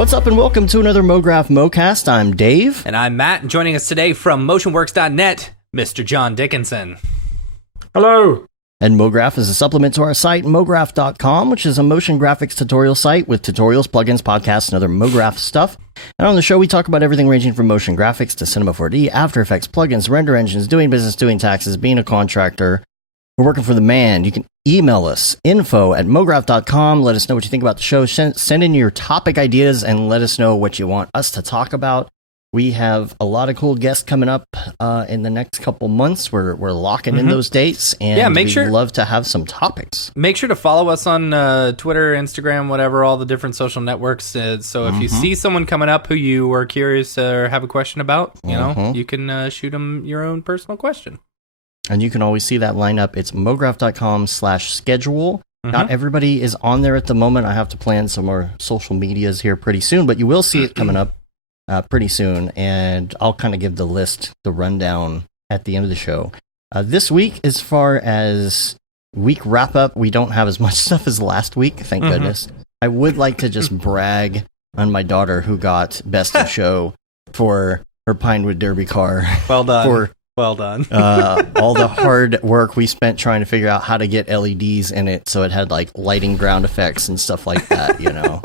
What's up and welcome to another Mograph Mocast. I'm Dave. And I'm Matt, and joining us today from motionworks.net, Mr. John Dickinson. Hello. And Mograph is a supplement to our site, mograph.com, which is a motion graphics tutorial site with tutorials, plugins, podcasts, and other Mograph stuff. And on the show, we talk about everything ranging from motion graphics to Cinema 4D, After Effects, plugins, render engines, doing business, doing taxes, being a contractor. We're working for the man. You can email us, info@mograph.com. Let us know what you think about the show. Send in your topic ideas and let us know what you want us to talk about. We have a lot of cool guests coming up in the next couple months. We're locking in those dates, and we'd love to have some topics. Make sure to follow us on Twitter, Instagram, whatever, all the different social networks. So if you see someone coming up who you are curious or have a question about, you know, you can shoot them your own personal question. And you can always see that lineup. It's mograph.com/schedule. Not everybody is on there at the moment. I have to plan some more social medias here pretty soon, but you will see it coming up pretty soon. And I'll kind of give the list, the rundown at the end of the show. This week, as far as week wrap up, we don't have as much stuff as last week, thank goodness. I would like to just brag on my daughter who got Best of Show for her Pinewood Derby car. Well done. Well done. All the hard work we spent trying to figure out how to get LEDs in it so it had like lighting ground effects and stuff like that, you know.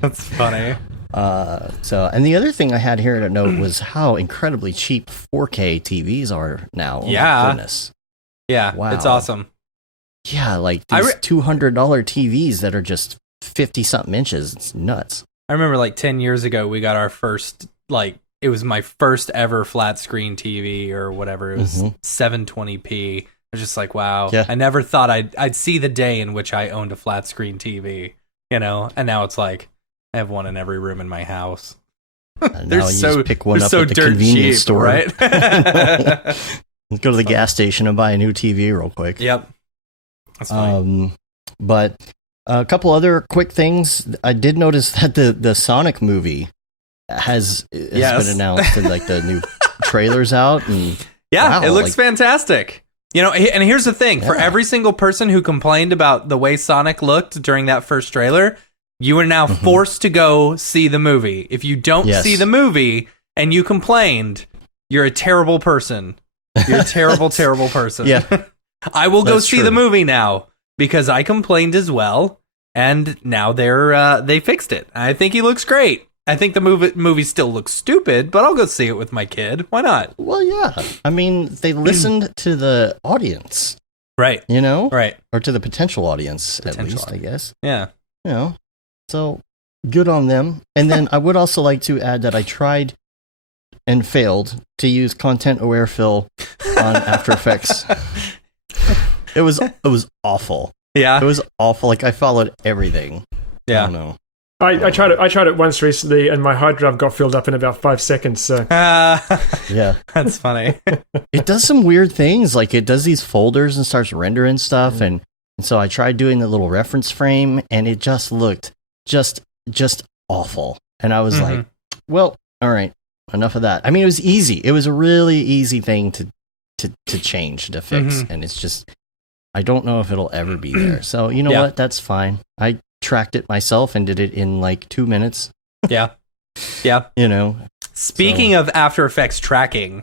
That's funny. And the other thing I had here to note was how incredibly cheap 4K TVs are now. Yeah. Oh my goodness. Yeah. Wow. It's awesome. Yeah, like these $200 TVs that are just 50-something inches. It's nuts. I remember like 10 years ago, we got our first, it was my first ever flat screen TV or whatever. It was 720p. I was just like, wow. Yeah. I never thought I'd see the day in which I owned a flat screen TV, you know? And now it's like, I have one in every room in my house. They're so pick one up at the convenience store, right? Let's go to the gas station and buy a new TV real quick. Yep. That's fine. But a couple other quick things. I did notice that the Sonic movie has been announced and like the new trailers out, and it looks fantastic. You know, and here's the thing: for every single person who complained about the way Sonic looked during that first trailer, you are now forced to go see the movie. If you don't see the movie and you complained, you're a terrible person. You're a terrible, terrible person. Yeah, I will go see the movie now because I complained as well, and now they fixed it. I think he looks great. I think the movie still looks stupid, but I'll go see it with my kid. Why not? Well, yeah. I mean, they listened to the audience. Right. You know? Right. Or to the potential audience, at least, I guess. Yeah. You know? So, good on them. And then I would also like to add that I tried and failed to use content-aware fill on After Effects. It was awful. Yeah. It was awful. Like, I followed everything. Yeah. I don't know. I tried it once recently, and my hard drive got filled up in about 5 seconds. So. Yeah, that's funny. It does some weird things, like it does these folders and starts rendering stuff, and so I tried doing the little reference frame, and it just looked just awful. And I was like, well, all right, enough of that. I mean, it was easy. It was a really easy thing to change, to fix, and it's just, I don't know if it'll ever be there. So you know what? That's fine. I tracked it myself and did it in like 2 minutes. Yeah. You know. Speaking of After Effects tracking,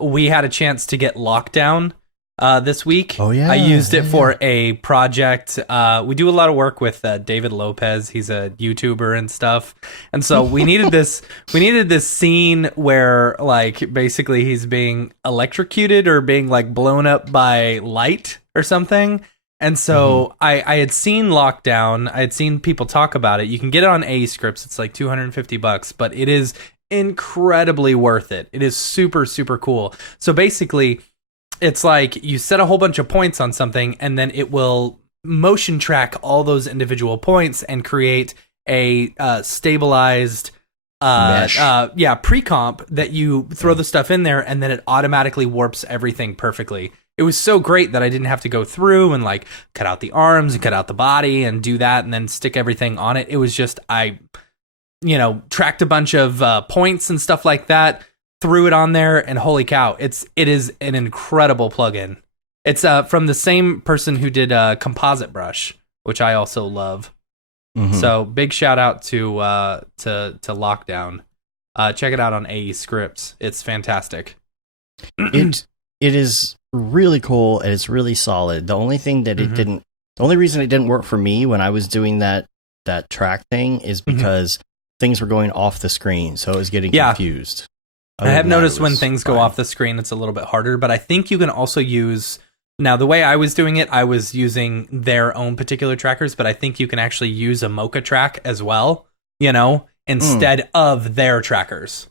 we had a chance to get Lockdown this week. Oh yeah. I used it for a project. We do a lot of work with David Lopez. He's a YouTuber and stuff. And so we needed this scene where like basically he's being electrocuted or being like blown up by light or something. And so I had seen Lockdown. I had seen people talk about it. You can get it on A-Scripts. It's like $250, but it is incredibly worth it. It is super, super cool. So basically, it's like you set a whole bunch of points on something, and then it will motion track all those individual points and create a stabilized pre-comp that you throw the stuff in there, and then it automatically warps everything perfectly. It was so great that I didn't have to go through and like cut out the arms and cut out the body and do that and then stick everything on it. It was just, I tracked a bunch of points and stuff like that, threw it on there, and holy cow, it is an incredible plugin. It's from the same person who did Composite Brush, which I also love. Mhm. So big shout out to Lockdown. Check it out on AE Scripts. It's fantastic. it is really cool and it's really solid. The only thing that Mm-hmm. the only reason it didn't work for me when I was doing that track thing is because things were going off the screen, so I was getting confused. I have noticed when things go off the screen, it's a little bit harder, but I think you can also use... Now, the way I was doing it, I was using their own particular trackers, but I think you can actually use a Mocha track as well, instead of their trackers.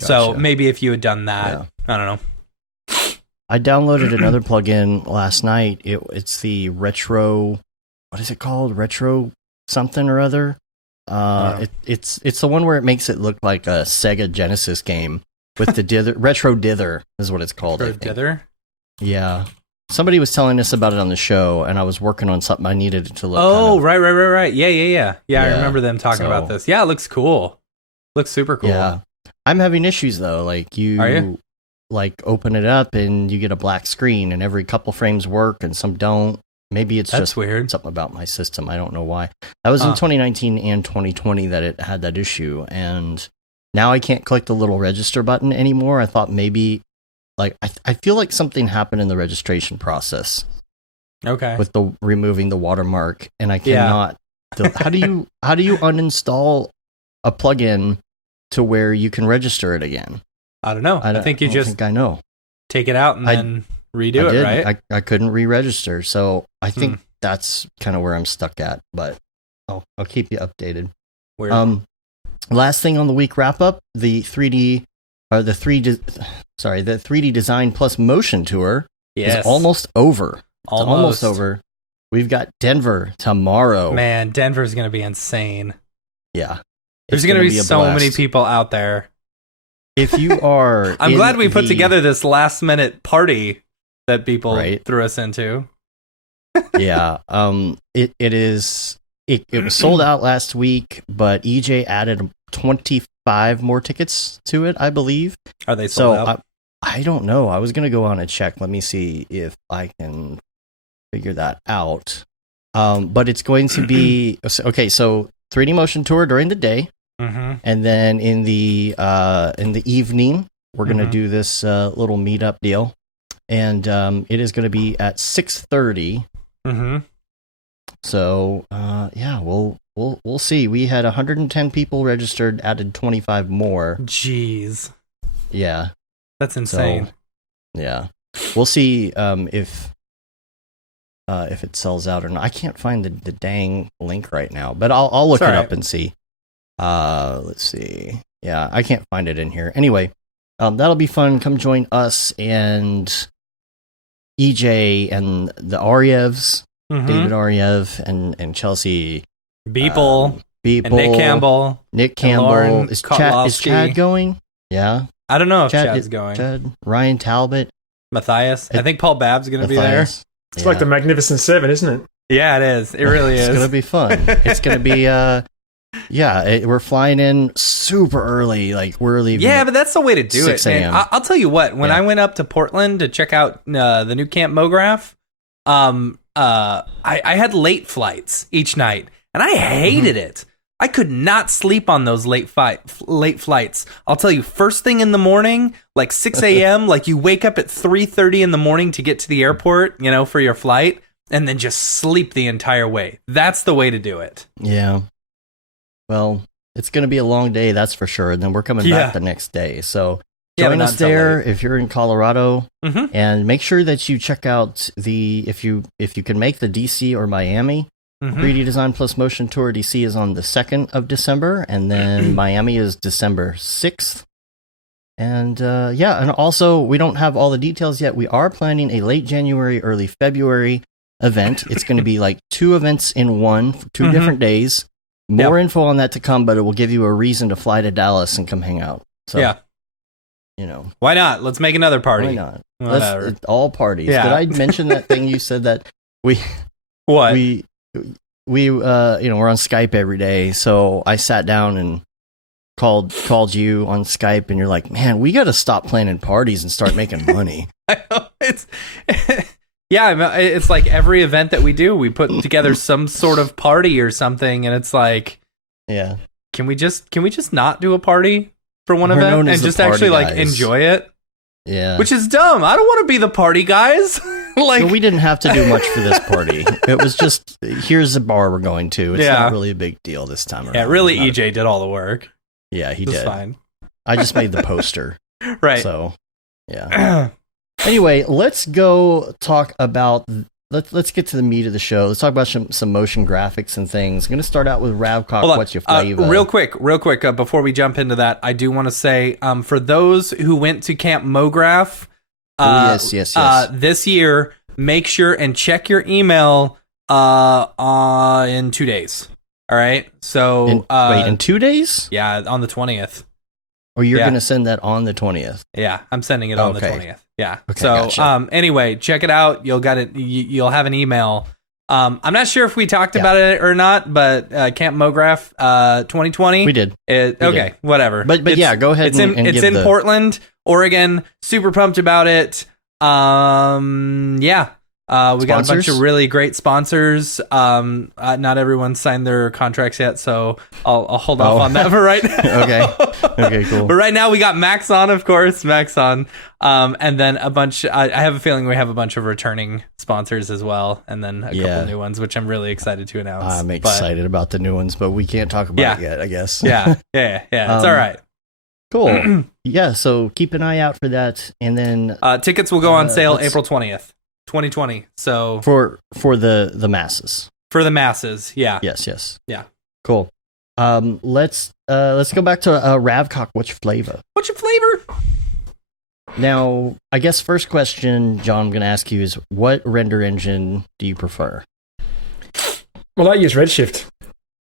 So Gotcha. maybe if you had done that, I don't know. I downloaded another plugin last night. It's the retro... What is it called? Retro something or other? It's the one where it makes it look like a Sega Genesis game with the dither. Retro Dither is what it's called. Retro Dither? Yeah. Somebody was telling us about it on the show, and I was working on something I needed it to look. Oh, right. Yeah, I remember them talking So- about this. Yeah, it looks cool. Looks super cool. Yeah. I'm having issues though. Like Are you? like open it up and you get a black screen, and every couple frames work and some don't. Maybe it's That's just weird. something about my system. I don't know why. That was in 2019 and 2020 that it had that issue, and now I can't click the little register button anymore. I thought maybe, like, I feel like something happened in the registration process Okay. with the removing the watermark, and I cannot. How do you uninstall a plugin to where you can register it again? I don't know. I think you don't just think I know. take it out and then redo it, did. right? I couldn't re-register, so I think that's kind of where I'm stuck at. But I'll keep you updated. Weird. Last thing on the week wrap up: the 3D Design Plus Motion Tour is almost over. It's almost over. We've got Denver tomorrow. Man, Denver's going to be insane. Yeah, There's going to be so many people out there. If you are, I'm glad we put together this last minute party that people threw us into. Yeah, it was sold out last week, but EJ added 25 more tickets to it, I believe. Are they sold out? I don't know. I was gonna go on and check. Let me see if I can figure that out. But it's going to be okay. So 3D Motion Tour during the day. And then in the evening, we're going to do this little meetup deal, and it is going to be at 6:30. So we'll see. We had 110 people registered, added 25 more. Jeez, yeah, that's insane. So, yeah, we'll see if it sells out or not. I can't find the dang link right now, but I'll look it up and see. Let's see. Yeah, I can't find it in here. Anyway, that'll be fun. Come join us and EJ and the Aryevs, David Aryev and Chelsea Beeple, and Nick Campbell. Lauren Is Chad going? Yeah. I don't know if Chad's going. Chad, Ryan Talbot, Matthias. I think Paul Babb's going to be there. It's like the Magnificent Seven, isn't it? Yeah, it is. It really is. It's going to be fun. It's going to be we're flying in super early. Like we're leaving. Yeah, but that's the way to do it. 6 a.m. I'll tell you what. When I went up to Portland to check out the new Camp Mograph, I had late flights each night, and I hated it. I could not sleep on those late flights. I'll tell you, first thing in the morning, like 6 a.m., like you wake up at 3:30 in the morning to get to the airport, for your flight, and then just sleep the entire way. That's the way to do it. Yeah. Well, it's going to be a long day, that's for sure. And then we're coming back the next day. So join us there if you're in Colorado, and make sure that you check out if you can make the DC or Miami 3D Design Plus Motion Tour. DC is on the 2nd of December, and then Miami is December 6th. And and also we don't have all the details yet. We are planning a late January, early February event. It's going to be like 2 events in one, 2 different days. More info on that to come, but it will give you a reason to fly to Dallas and come hang out. So, why not? Let's make another party. Why not? Whatever. All parties. Yeah. Did I mention that thing you said that we're on Skype every day? So I sat down and called you on Skype, and you're like, man, we got to stop planning parties and start making money. I know, Yeah, it's like every event that we do, we put together some sort of party or something, and it's like, Yeah. can we just not do a party for one We're known event as and the just actually party like guys. enjoy it? Yeah. Which is dumb. I don't want to be the party guys. Like, So we didn't have to do much for this party. It was just, here's a bar we're going to. It's Yeah. not really a big deal this time around. yeah, really, It's not- EJ did all the work. Yeah, he It's did. fine. I just made the poster. Right. So, yeah. Anyway, let's go talk about. Let's get to the meat of the show. Let's talk about some motion graphics and things. I'm going to start out with Ravcock. Hold on. What's your flavor? Real quick, before we jump into that, I do want to say, for those who went to Camp Mograph, yes. this year, make sure and check your email in 2 days. All right. So in 2 days? yeah, on the 20th. Or you're Yeah. going to send that on the 20th? Yeah, I'm sending it on the Okay. 20th. Yeah. Okay, So gotcha. anyway, check it out. You'll get it. You'll have an email. I'm not sure if we talked about it or not, but Camp Mograph 2020. We did. Okay, whatever. But It's- yeah, go ahead It's and it's give in the- Portland, Oregon. Super pumped about it. Yeah. We got a bunch Sponsors? of really great sponsors. Not everyone signed their contracts yet, so I'll hold off on that for right now. Okay, cool. But right now we got Max on, of course, and then a bunch. I have a feeling we have a bunch of returning sponsors as well, and then a couple new ones, which I'm really excited to announce. I'm But, excited about the new ones, but we can't talk about it yet, I guess. yeah. It's all right. Cool. Yeah, so keep an eye out for that. And then Tickets will go on sale let's- April 20th, 2020. So for the masses. for the masses, yeah. Yes. Yeah. Cool. Let's go back to Ravcock. What's your flavor? What's your flavor? Now, I guess first question, John, I'm going to ask you is what render engine do you prefer? Well, I use Redshift,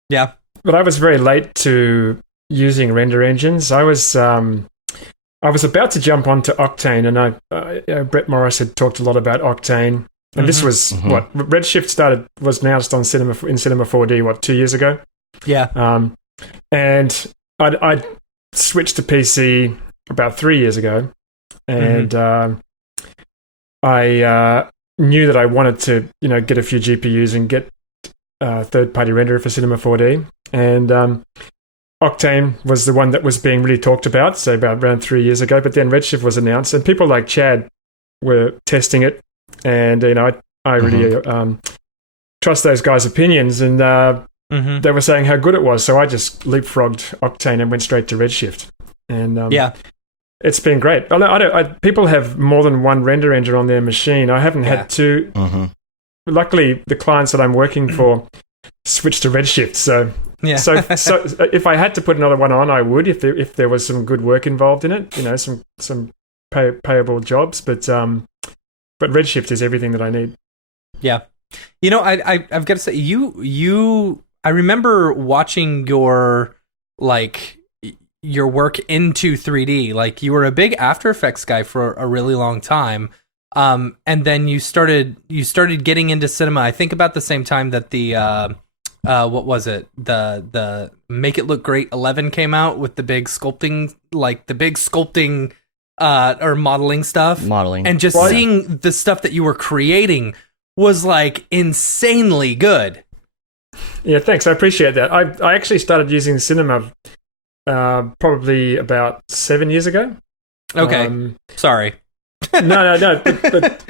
Yeah. but I was very late to using render engines. I was about to jump onto Octane, and Brett Morris had talked a lot about Octane, and this was what Redshift was announced on Cinema 4D 2 years ago. Yeah. And I switched to PC about 3 years ago, and I knew that I wanted to get a few GPUs and get third-party renderer for Cinema 4D, and Octane was the one that was being really talked about, so about around 3 years ago. But then Redshift was announced, and people like Chad were testing it, and I really trust those guys' opinions, and they were saying how good it was. So I just leapfrogged Octane and went straight to Redshift, and it's been great. People have more than one render engine on their machine. I haven't had two. Luckily, the clients that I'm working for switched to Redshift, so. Yeah. So if I had to put another one on, I would if there was some good work involved in it, some payable jobs. But Redshift is everything that I need. Yeah. I've got to say, I remember watching your work into 3D. Like, you were a big After Effects guy for a really long time. And then you started getting into cinema. I think about the same time that the what was it? The Make It Look Great 11 came out with the big sculpting, or modeling stuff. And just seeing the stuff that you were creating was like insanely good. Yeah, thanks. I appreciate that. I actually started using cinema probably about 7 years ago. Okay. Sorry. No. But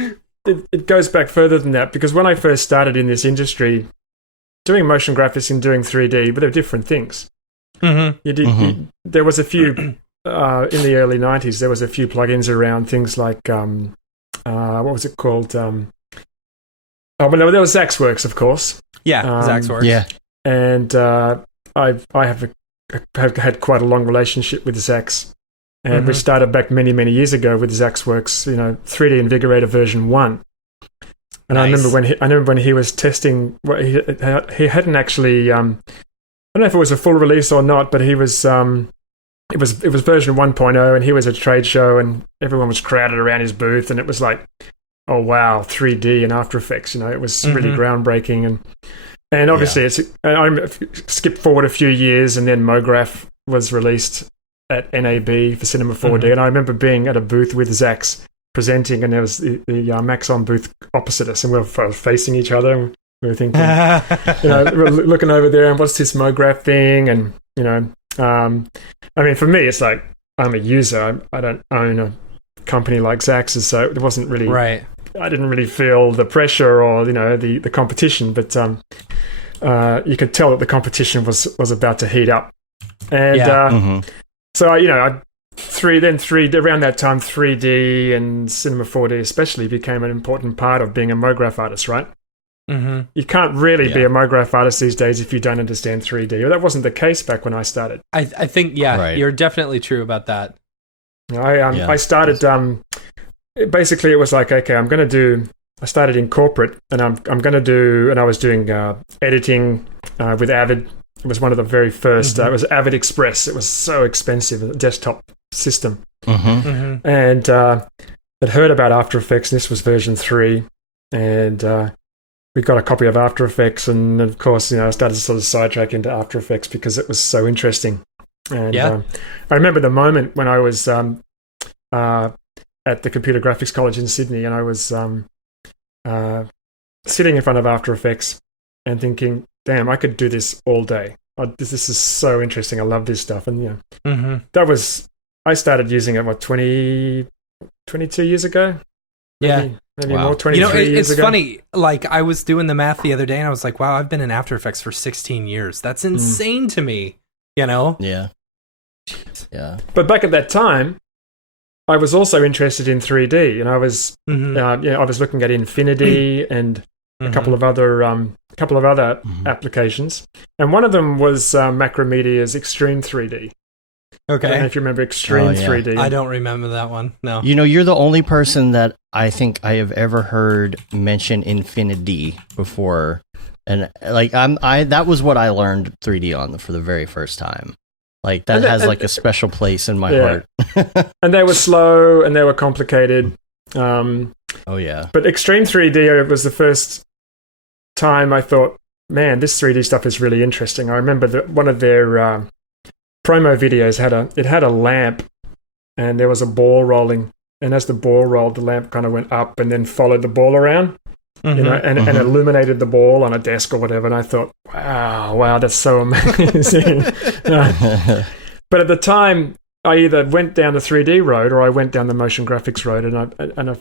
it goes back further than that, because when I first started in this industry, doing motion graphics and doing 3D, but they're different things. There was a few in the early 90s. There was a few plugins around, things like what was it called? There was Zaxworks, of course. Yeah, Zaxworks. Yeah, and I have had quite a long relationship with Zax, and we started back many years ago with Zaxworks. 3D Invigorator version 1. And nice. I remember when he was testing. Well, he hadn't actually. I don't know if it was a full release or not, but he was. It was version 1.0, and he was at a trade show, and everyone was crowded around his booth, and it was like, oh wow, 3D and After Effects. It was really groundbreaking, and obviously I skipped forward a few years, and then Mograph was released at NAB for Cinema 4D, and I remember being at a booth with Zax presenting, and there was the Maxon booth opposite us, and we were facing each other. And we were thinking, we were looking over there, and what's this Mograph thing? And I mean, for me, it's like I'm a user. I don't own a company like Zax's, so it wasn't really right. I didn't really feel the pressure or the competition, but you could tell that the competition was about to heat up, and so around that time 3D and Cinema 4D especially became an important part of being a Mograph artist, right? Mm-hmm. You can't really be a Mograph artist these days if you don't understand 3D. Well, that wasn't the case back when I started. I think you're definitely true about that. I started. Basically, it was like, okay, I started in corporate, and I'm going to do, and I was doing editing with Avid. It was one of the very first. It was Avid Express. It was so expensive, a desktop system, and I'd heard about After Effects. And this was version 3, and we got a copy of After Effects, and of course, I started to sort of sidetrack into After Effects because it was so interesting. And I remember the moment when I was at the Computer Graphics College in Sydney, and I was sitting in front of After Effects and thinking, damn, I could do this all day. This is so interesting. I love this stuff. And I started using it, 22 years ago? Maybe more, 23 years it's ago. funny, like I was doing the math the other day and I was like, wow, I've been in After Effects for 16 years. That's insane to me, Yeah. Yeah. But back at that time, I was also interested in 3D, and I was I was looking at Infinity and a couple of other applications, and one of them was Macromedia's Extreme 3D. Okay. I don't know if you remember Extreme 3D. I don't remember that one. No. You're the only person that I think I have ever heard mention Infinity before, and like that was what I learned 3D on for the very first time. Like that has like a special place in my heart. And they were slow and they were complicated. But Extreme 3D was the first time I thought, man, this 3D stuff is really interesting. I remember that one of their promo videos had a lamp, and there was a ball rolling, and as the ball rolled, the lamp kind of went up and then followed the ball around, and illuminated the ball on a desk or whatever. And I thought, wow, that's so amazing. But at the time, I either went down the 3D road or I went down the motion graphics road, and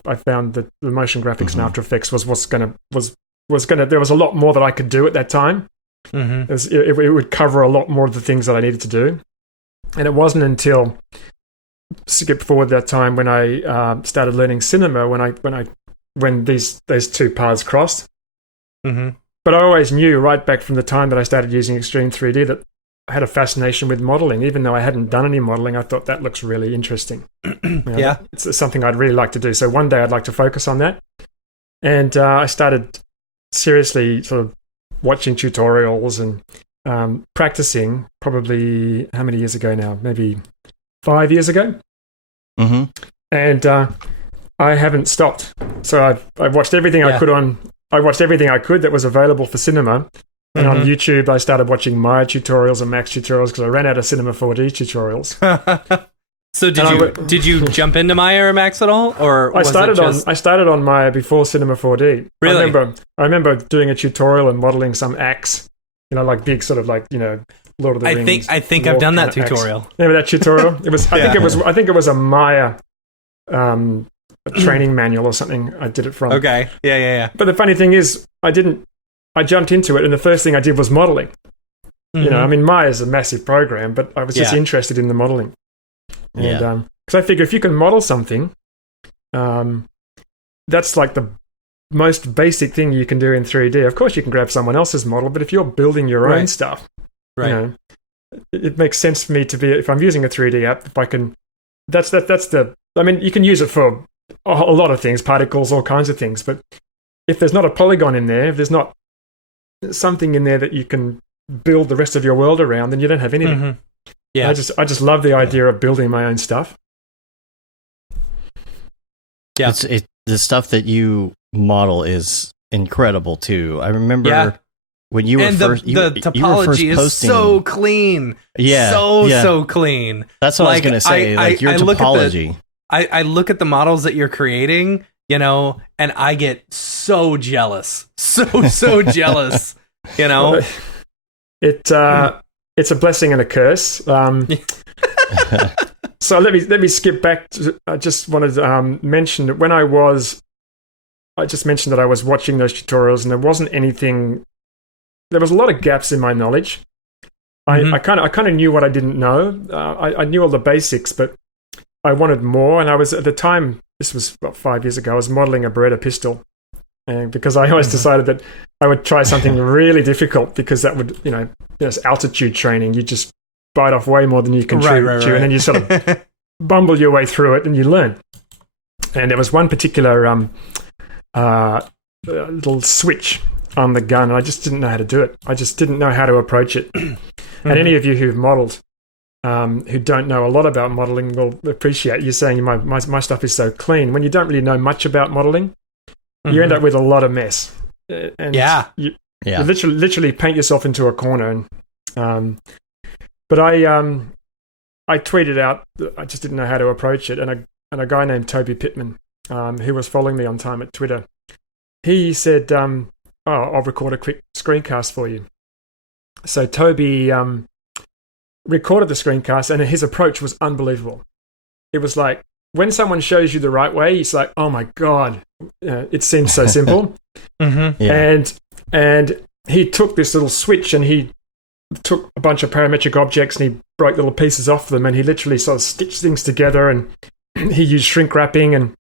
I found that the motion graphics and After Effects was gonna. There was a lot more that I could do at that time. It would cover a lot more of the things that I needed to do, and it wasn't until skip forward that time when I started learning cinema when those two paths crossed. But I always knew right back from the time that I started using Extreme 3D that I had a fascination with modeling. Even though I hadn't done any modeling, I thought that looks really interesting. It's something I'd really like to do. So one day I'd like to focus on that. And I started seriously sort of watching tutorials and practicing probably, how many years ago now? Maybe 5 years ago. And I haven't stopped. So I've watched everything I could I watched everything I could that was available for cinema. And on YouTube, I started watching Maya tutorials and Max tutorials because I ran out of Cinema 4D tutorials. So did you jump into Maya or Max at all, or I started on Maya before Cinema 4D. Really? I remember doing a tutorial and modeling some axe, like big sort of like Lord of the Rings. I think I've done that tutorial. Axe. Remember that tutorial? It was I think it was a Maya training manual or something. I did it from. Okay. Yeah. But the funny thing is, I jumped into it, and the first thing I did was modeling. I mean, Maya is a massive program, but I was just interested in the modeling. And because I figure if you can model something, that's like the most basic thing you can do in 3D. Of course, you can grab someone else's model, but if you're building your own stuff, it makes sense for me to be, if I'm using a 3D app, if I can, I mean, you can use it for a lot of things, particles, all kinds of things, but if there's not a polygon in there, if there's not something in there that you can build the rest of your world around, then you don't have anything. Yeah, I just love the idea of building my own stuff. Yeah, the stuff that you model is incredible too. I remember when you were first. The topology is so clean. Yeah, so clean. That's what I was going to say. Like your topology. I look at the models that you're creating, you know, and I get so jealous, so jealous, you know. It's a blessing and a curse. So let me skip back. I just wanted to mention that I just mentioned that I was watching those tutorials, and there wasn't anything. There was a lot of gaps in my knowledge. I kind of knew what I didn't know. I knew all the basics, but I wanted more. And I was at the time. This was about 5 years ago. I was modeling a Beretta pistol, and because I always decided that I would try something really difficult, because that would, there's altitude training. You just bite off way more than you can chew, and then you sort of bumble your way through it, and you learn. And there was one particular little switch on the gun, and I just didn't know how to do it. I just didn't know how to approach it. And any of you who've modeled, who don't know a lot about modeling, will appreciate you saying my stuff is so clean. When you don't really know much about modeling, you end up with a lot of mess. And you literally paint yourself into a corner. And but I tweeted out that I just didn't know how to approach it, and a guy named Toby Pittman, who was following me on time at Twitter, he said, I'll record a quick screencast for you. So Toby recorded the screencast, and his approach was unbelievable. It was like, when someone shows you the right way, it's like, oh my God, it seems so simple. And he took this little switch, and he took a bunch of parametric objects, and he broke little pieces off them, and he literally sort of stitched things together, and he used shrink wrapping and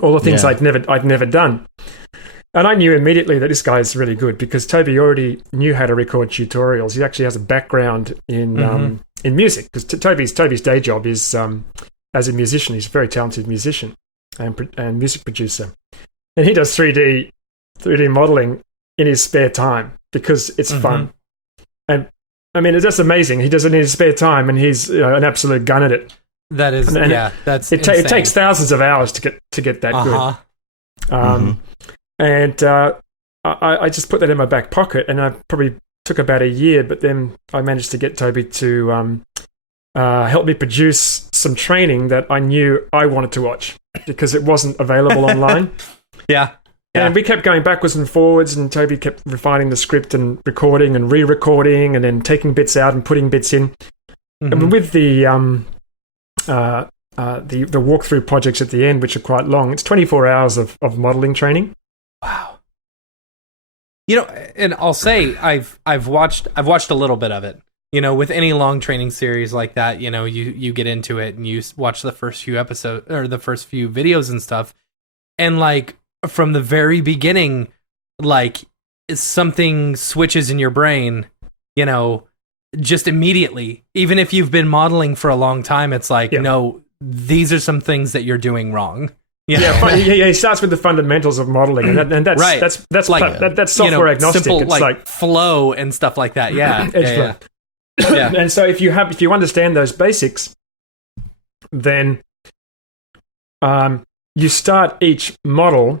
all the things I'd never done. And I knew immediately that this guy is really good, because Toby already knew how to record tutorials. He actually has a background in music, because Toby's day job is as a musician. He's a very talented musician and music producer, and he does 3D modeling in his spare time because it's fun. And I mean, it's just amazing. He does it in his spare time, and he's an absolute gun at it. That is, that's it takes thousands of hours to get that good. And I just put that in my back pocket, and I probably took about a year, but then I managed to get Toby to help me produce some training that I knew I wanted to watch, because it wasn't available online. And we kept going backwards and forwards, and Toby kept refining the script and recording and re-recording, and then taking bits out and putting bits in. And with the walkthrough projects at the end, which are quite long, it's 24 hours of modeling training. Wow. And I'll say I've watched a little bit of it. With any long training series like that, you get into it and you watch the first few episodes or the first few videos and stuff, and like from the very beginning, like something switches in your brain, just immediately. Even if you've been modeling for a long time, it's like, no, these are some things that you're doing wrong. He starts with the fundamentals of modeling, and that's right. That's like that's software agnostic. Simple, it's like flow and stuff like that. Edge flow. And so if you understand those basics, then you start each model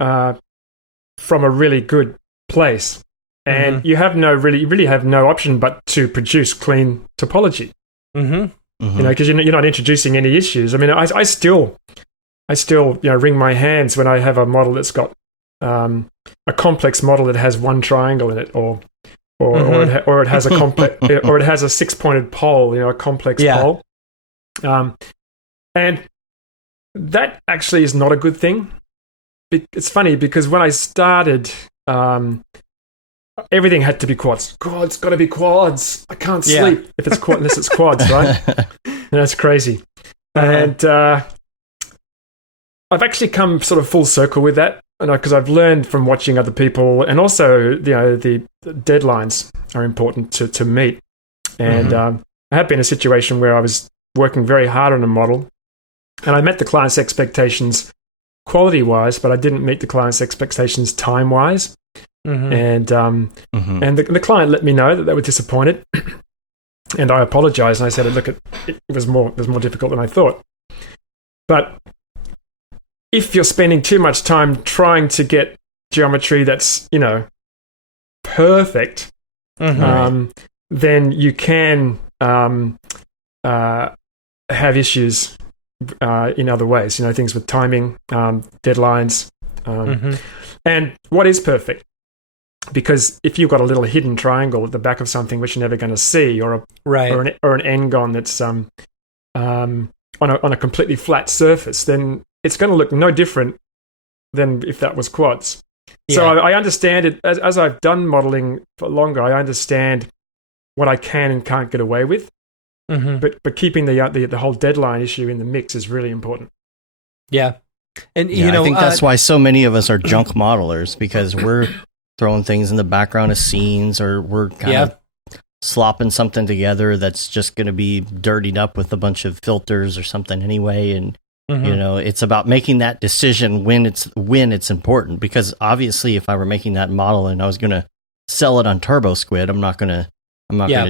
from a really good place, and you really have no option but to produce clean topology. Because you're not introducing any issues. I mean, I still wring my hands when I have a model that's got a complex model that has one triangle in it, or it has a complex, or it has a 6-pointed pole, a complex pole. And that actually is not a good thing. It's funny because when I started, everything had to be quads. God, it's got to be quads. I can't sleep if it's unless it's quads, right? That's crazy. And I've actually come sort of full circle with that, because I've learned from watching other people, and also the deadlines are important to meet. And I have been in a situation where I was working very hard on a model, and I met the client's expectations quality-wise, but I didn't meet the client's expectations time-wise. And the client let me know that they were disappointed, and I apologized, and I said, look, it was more difficult than I thought. But if you're spending too much time trying to get geometry that's perfect, then you can have issues in other ways. Things with timing, deadlines, and what is perfect. Because if you've got a little hidden triangle at the back of something which you're never going to see, or an n-gon that's on a completely flat surface, then it's going to look no different than if that was quads. Yeah. So I understand it as I've done modeling for longer. I understand what I can and can't get away with, but keeping the whole deadline issue in the mix is really important. Yeah, and I think that's why so many of us are junk modelers, because we're throwing things in the background of scenes, or we're kind of slopping something together that's just going to be dirtied up with a bunch of filters or something anyway. And it's about making that decision when it's important, because obviously if I were making that model and I was going to sell it on Turbo Squid, I'm not going to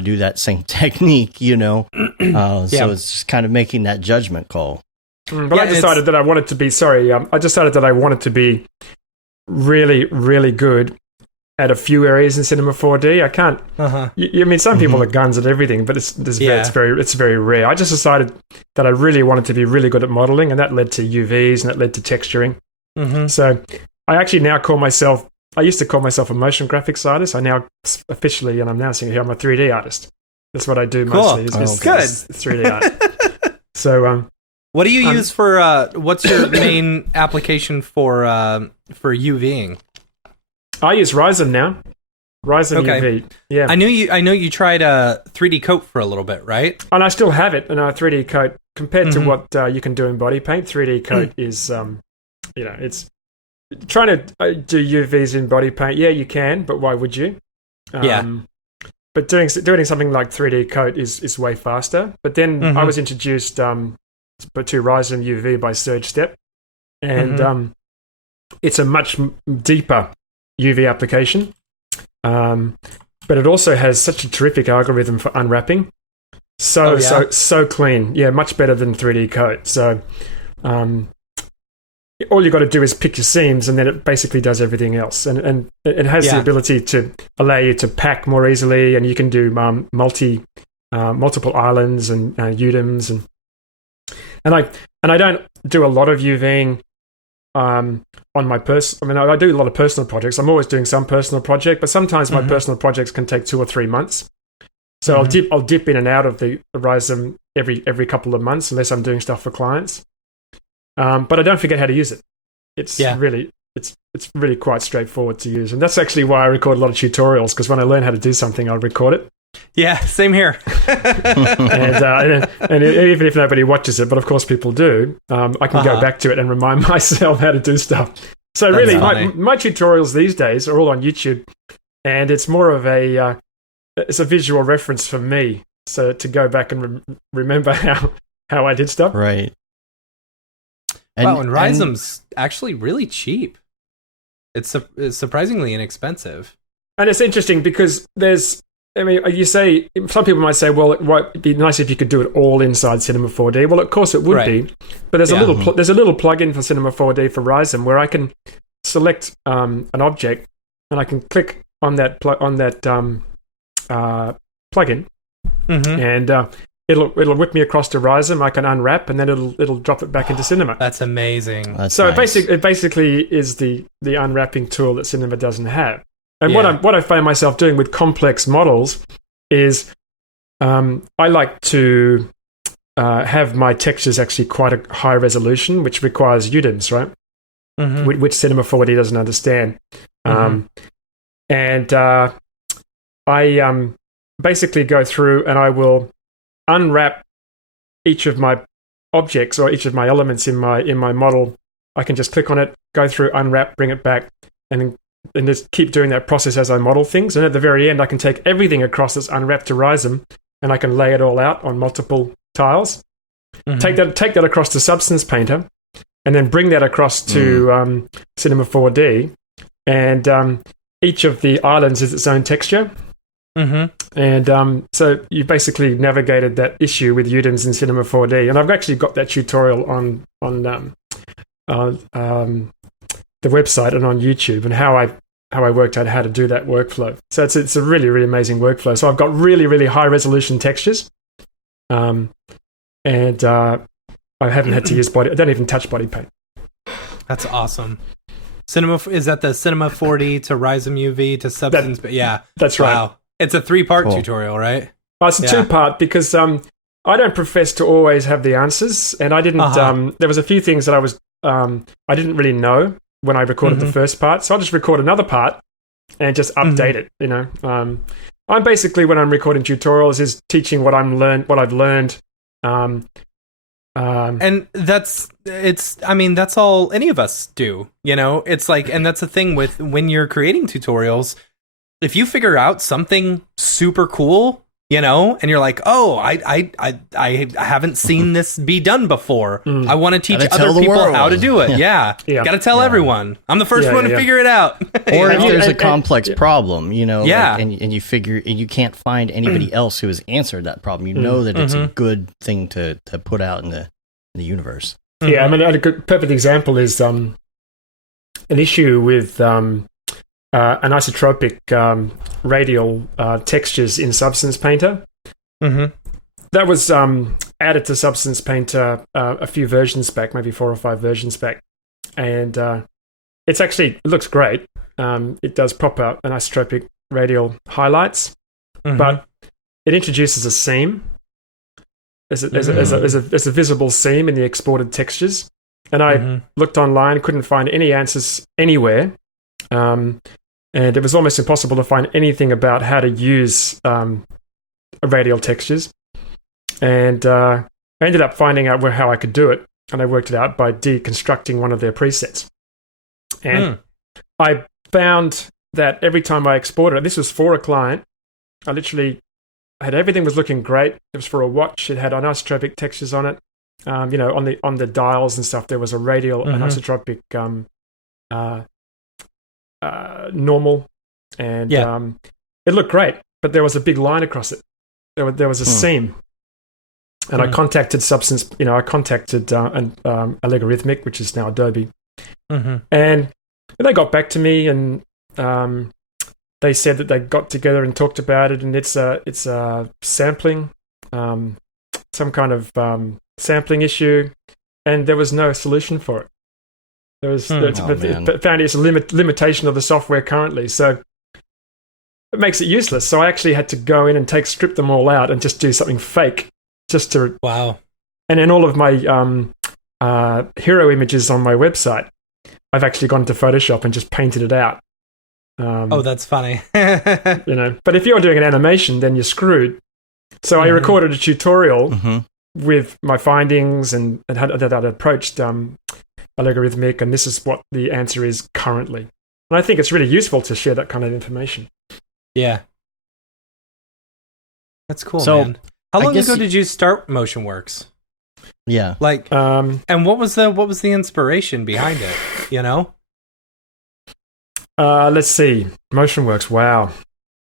do that same technique, So it's just kind of making that judgment call. But I decided that I wanted to be really, really good at a few areas in Cinema 4D. I can't. Some people are guns at everything, but it's very rare. I just decided that I really wanted to be really good at modeling, and that led to UVs and that led to texturing. So I actually now I used to call myself a motion graphics artist. I now officially, and I'm announcing it here, I'm a 3D artist. That's what I do mostly. Is 3D art. So, what do you use for? What's your main application for UVing? I use Ryzen now. Ryzen UV. Yeah. I know you tried a 3D coat for a little bit, right? And I still have it. And a 3D coat, compared to what you can do in body paint, 3D coat is, it's trying to do UVs in body paint. Yeah, you can, but why would you? But doing something like 3D coat is way faster. But then I was introduced to Ryzen UV by Surge Step, and it's a much deeper UV application, but it also has such a terrific algorithm for unwrapping. So clean, much better than 3D coat. So all you got to do is pick your seams, and then it basically does everything else. And it has the ability to allow you to pack more easily, and you can do multiple islands and UDIMs, and I don't do a lot of UVing on my I do a lot of personal projects. I'm always doing some personal project, but sometimes my personal projects can take 2 or 3 months. So I'll dip in and out of the Ryzen every couple of months, unless I'm doing stuff for clients. But I don't forget how to use it. It's really quite straightforward to use, and that's actually why I record a lot of tutorials, because when I learn how to do something, I'll record it. Yeah, same here. and even if nobody watches it, but of course people do, I can go back to it and remind myself how to do stuff. So really, my tutorials these days are all on YouTube, and it's more of it's a visual reference for me, so to go back and remember how I did stuff. Right. And Ryzen's actually really cheap. It's surprisingly inexpensive. And it's interesting because you say, some people might say, well, it might be nice if you could do it all inside Cinema 4D. Well, of course it would be, but there's a little plugin for Cinema 4D for Ryzen where I can select an object, and I can click on that plugin, and it'll whip me across to Ryzen. I can unwrap, and then it'll drop it back into Cinema. That's amazing. It basically is the unwrapping tool that Cinema doesn't have. And what I find myself doing with complex models is I like to have my textures actually quite a high resolution, which requires UDIMs, right? Which Cinema 4D doesn't understand. And I basically go through and I will unwrap each of my objects or each of my elements in my model. I can just click on it, go through, unwrap, bring it back, and just keep doing that process as I model things. And at the very end, I can take everything across that's unwrapped to Ryzen, and I can lay it all out on multiple tiles. Take that across to Substance Painter, and then bring that across to Cinema 4D. And each of the islands is its own texture. And so you basically navigated that issue with UDIMs in Cinema 4D. And I've actually got that tutorial on the website and on YouTube, and how I worked out how to do that workflow. So it's a really, really amazing workflow. So I've got really, really high resolution textures, and I I haven't had to use I don't even touch body paint. That's awesome. Is that the Cinema 4D to Rhizome UV to Substance? Yeah, that's right. Wow, it's a 3-part tutorial, right? Oh, it's a 2-part because I don't profess to always have the answers, and I didn't. There was a few things that I didn't really know when I recorded the first part, so I'll just record another part and just update it. You know, I'm basically, when I'm recording tutorials, is teaching what I've learned. And that's all any of us do, you know. It's like, and that's the thing with when you're creating tutorials, if you figure out something super cool, you know, and you're like, oh, I haven't seen this be done before. I want to teach other people how to do it. Yeah. Got to tell everyone. I'm the first one to figure it out. Or if there's a complex problem, you know, Yeah. and you figure you can't find anybody else who has answered that problem, you know that it's a good thing to put out in the universe. Yeah, I mean, a perfect example is an issue with anisotropic radial textures in Substance Painter. That was added to Substance Painter a few versions back, maybe 4 or 5 versions back, and it looks great. It does proper anisotropic radial highlights, but it introduces a seam. There's a visible seam in the exported textures, and I looked online, couldn't find any answers anywhere. And it was almost impossible to find anything about how to use radial textures. And I ended up finding out how I could do it, and I worked it out by deconstructing one of their presets. And I found that every time I exported it, this was for a client, I literally had everything was looking great. It was for a watch. It had anisotropic textures on it. You know, on the dials and stuff, there was a radial anisotropic normal, and it looked great, but there was a big line across it. There was a seam, and I contacted Substance. You know, I contacted Allegorithmic, which is now Adobe, and they got back to me, and they said that they got together and talked about it, and it's a sampling, some kind of sampling issue, and there was no solution for it. There was found it's a limitation of the software currently, so it makes it useless. So I actually had to go in and strip them all out and just do something fake, just to And then all of my hero images on my website, I've actually gone to Photoshop and just painted it out. That's funny. You know, but if you're doing an animation, then you're screwed. So I recorded a tutorial with my findings and how that I'd approached Allegorithmic, and this is what the answer is currently. And I think it's really useful to share that kind of information. Yeah. That's cool, man. How long ago did you start MotionWorks? Yeah. Like, and what was the inspiration behind it, you know? Let's see. MotionWorks, wow.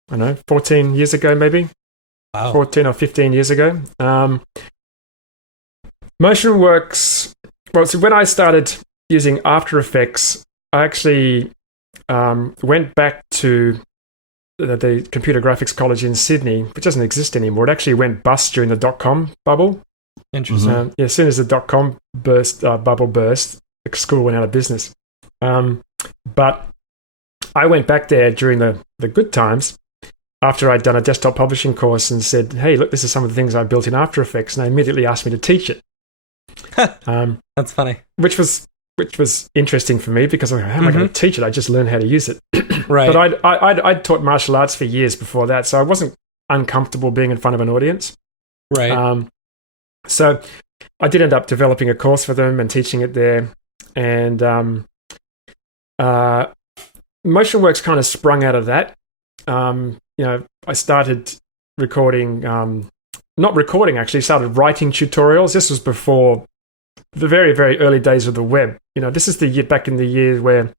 I don't know, 14 years ago maybe? Wow. 14 or 15 years ago. MotionWorks, well, so when I started using After Effects, I actually went back to the Computer Graphics College in Sydney, which doesn't exist anymore. It actually went bust during the dot-com bubble. Interesting. As soon as the dot-com bubble burst, the school went out of business. But I went back there during the good times after I'd done a desktop publishing course and said, hey, look, this is some of the things I built in After Effects, and they immediately asked me to teach it. That's funny. Which was interesting for me because I'm like, how am I going to teach it? I just learned how to use it. Right. But I'd taught martial arts for years before that, so I wasn't uncomfortable being in front of an audience. Right. So I did end up developing a course for them and teaching it there. And MotionWorks kind of sprung out of that. You know, I started recording, not recording actually, started writing tutorials. This was before the very, very early days of the web. You know, this is the year back in the year where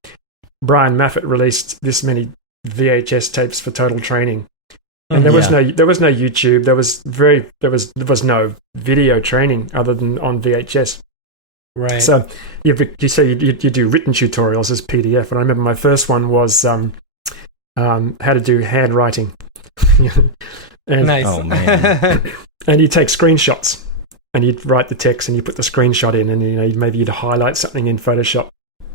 Brian Maffett released this many VHS tapes for Total Training. And there was no YouTube. There was no video training other than on VHS. Right. So you do written tutorials as PDF, and I remember my first one was how to do handwriting. Nice. Oh man. And you take screenshots. and you'd write the text and you put the screenshot in, and maybe you'd highlight something in Photoshop.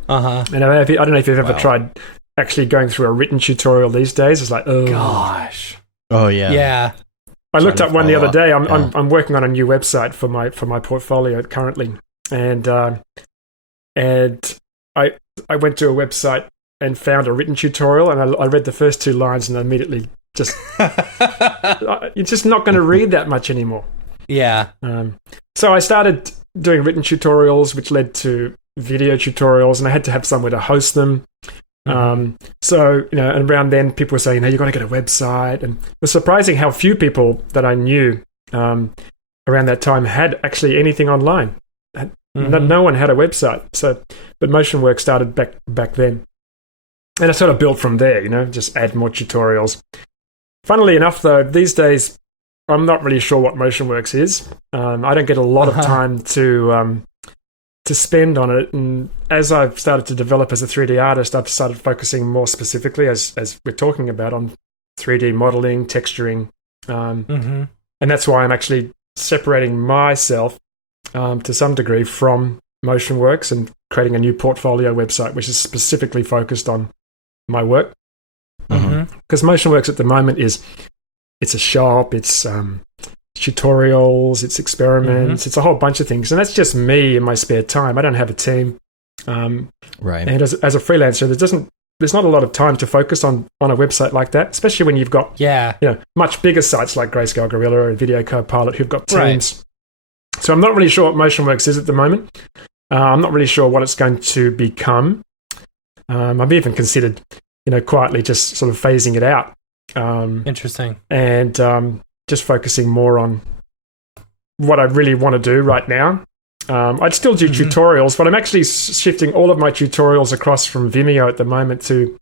And I don't know if you've ever tried actually going through a written tutorial these days. It's like, oh gosh, oh yeah. I looked up one the other day. I'm working on a new website for my portfolio currently, and I went to a website and found a written tutorial, and I read the first 2 lines and immediately just you're just not going to read that much anymore. Yeah. So I started doing written tutorials, which led to video tutorials, and I had to have somewhere to host them. So, and around then people were saying, hey, you've got to get a website. And it was surprising how few people that I knew around that time had actually anything online. No one had a website. But MotionWorks started back then. And I sort of built from there, just add more tutorials. Funnily enough, though, these days, I'm not really sure what MotionWorks is. I don't get a lot of time to spend on it, and as I've started to develop as a 3D artist, I've started focusing more specifically, as we're talking about, on 3D modeling, texturing, and that's why I'm actually separating myself to some degree from MotionWorks and creating a new portfolio website, which is specifically focused on my work. Because MotionWorks at the moment it's a shop, it's tutorials, it's experiments, it's a whole bunch of things, and that's just me in my spare time. I don't have a team, right? And as a freelancer, there's not a lot of time to focus on a website like that, especially when you've got much bigger sites like Grayscale Gorilla and Video Copilot who've got teams. So I'm not really sure what MotionWorks is at the moment. I'm not really sure what it's going to become. I've even considered, quietly just sort of phasing it out. Interesting. And just focusing more on what I really want to do right now. I'd still do tutorials, but I'm actually shifting all of my tutorials across from Vimeo at the moment to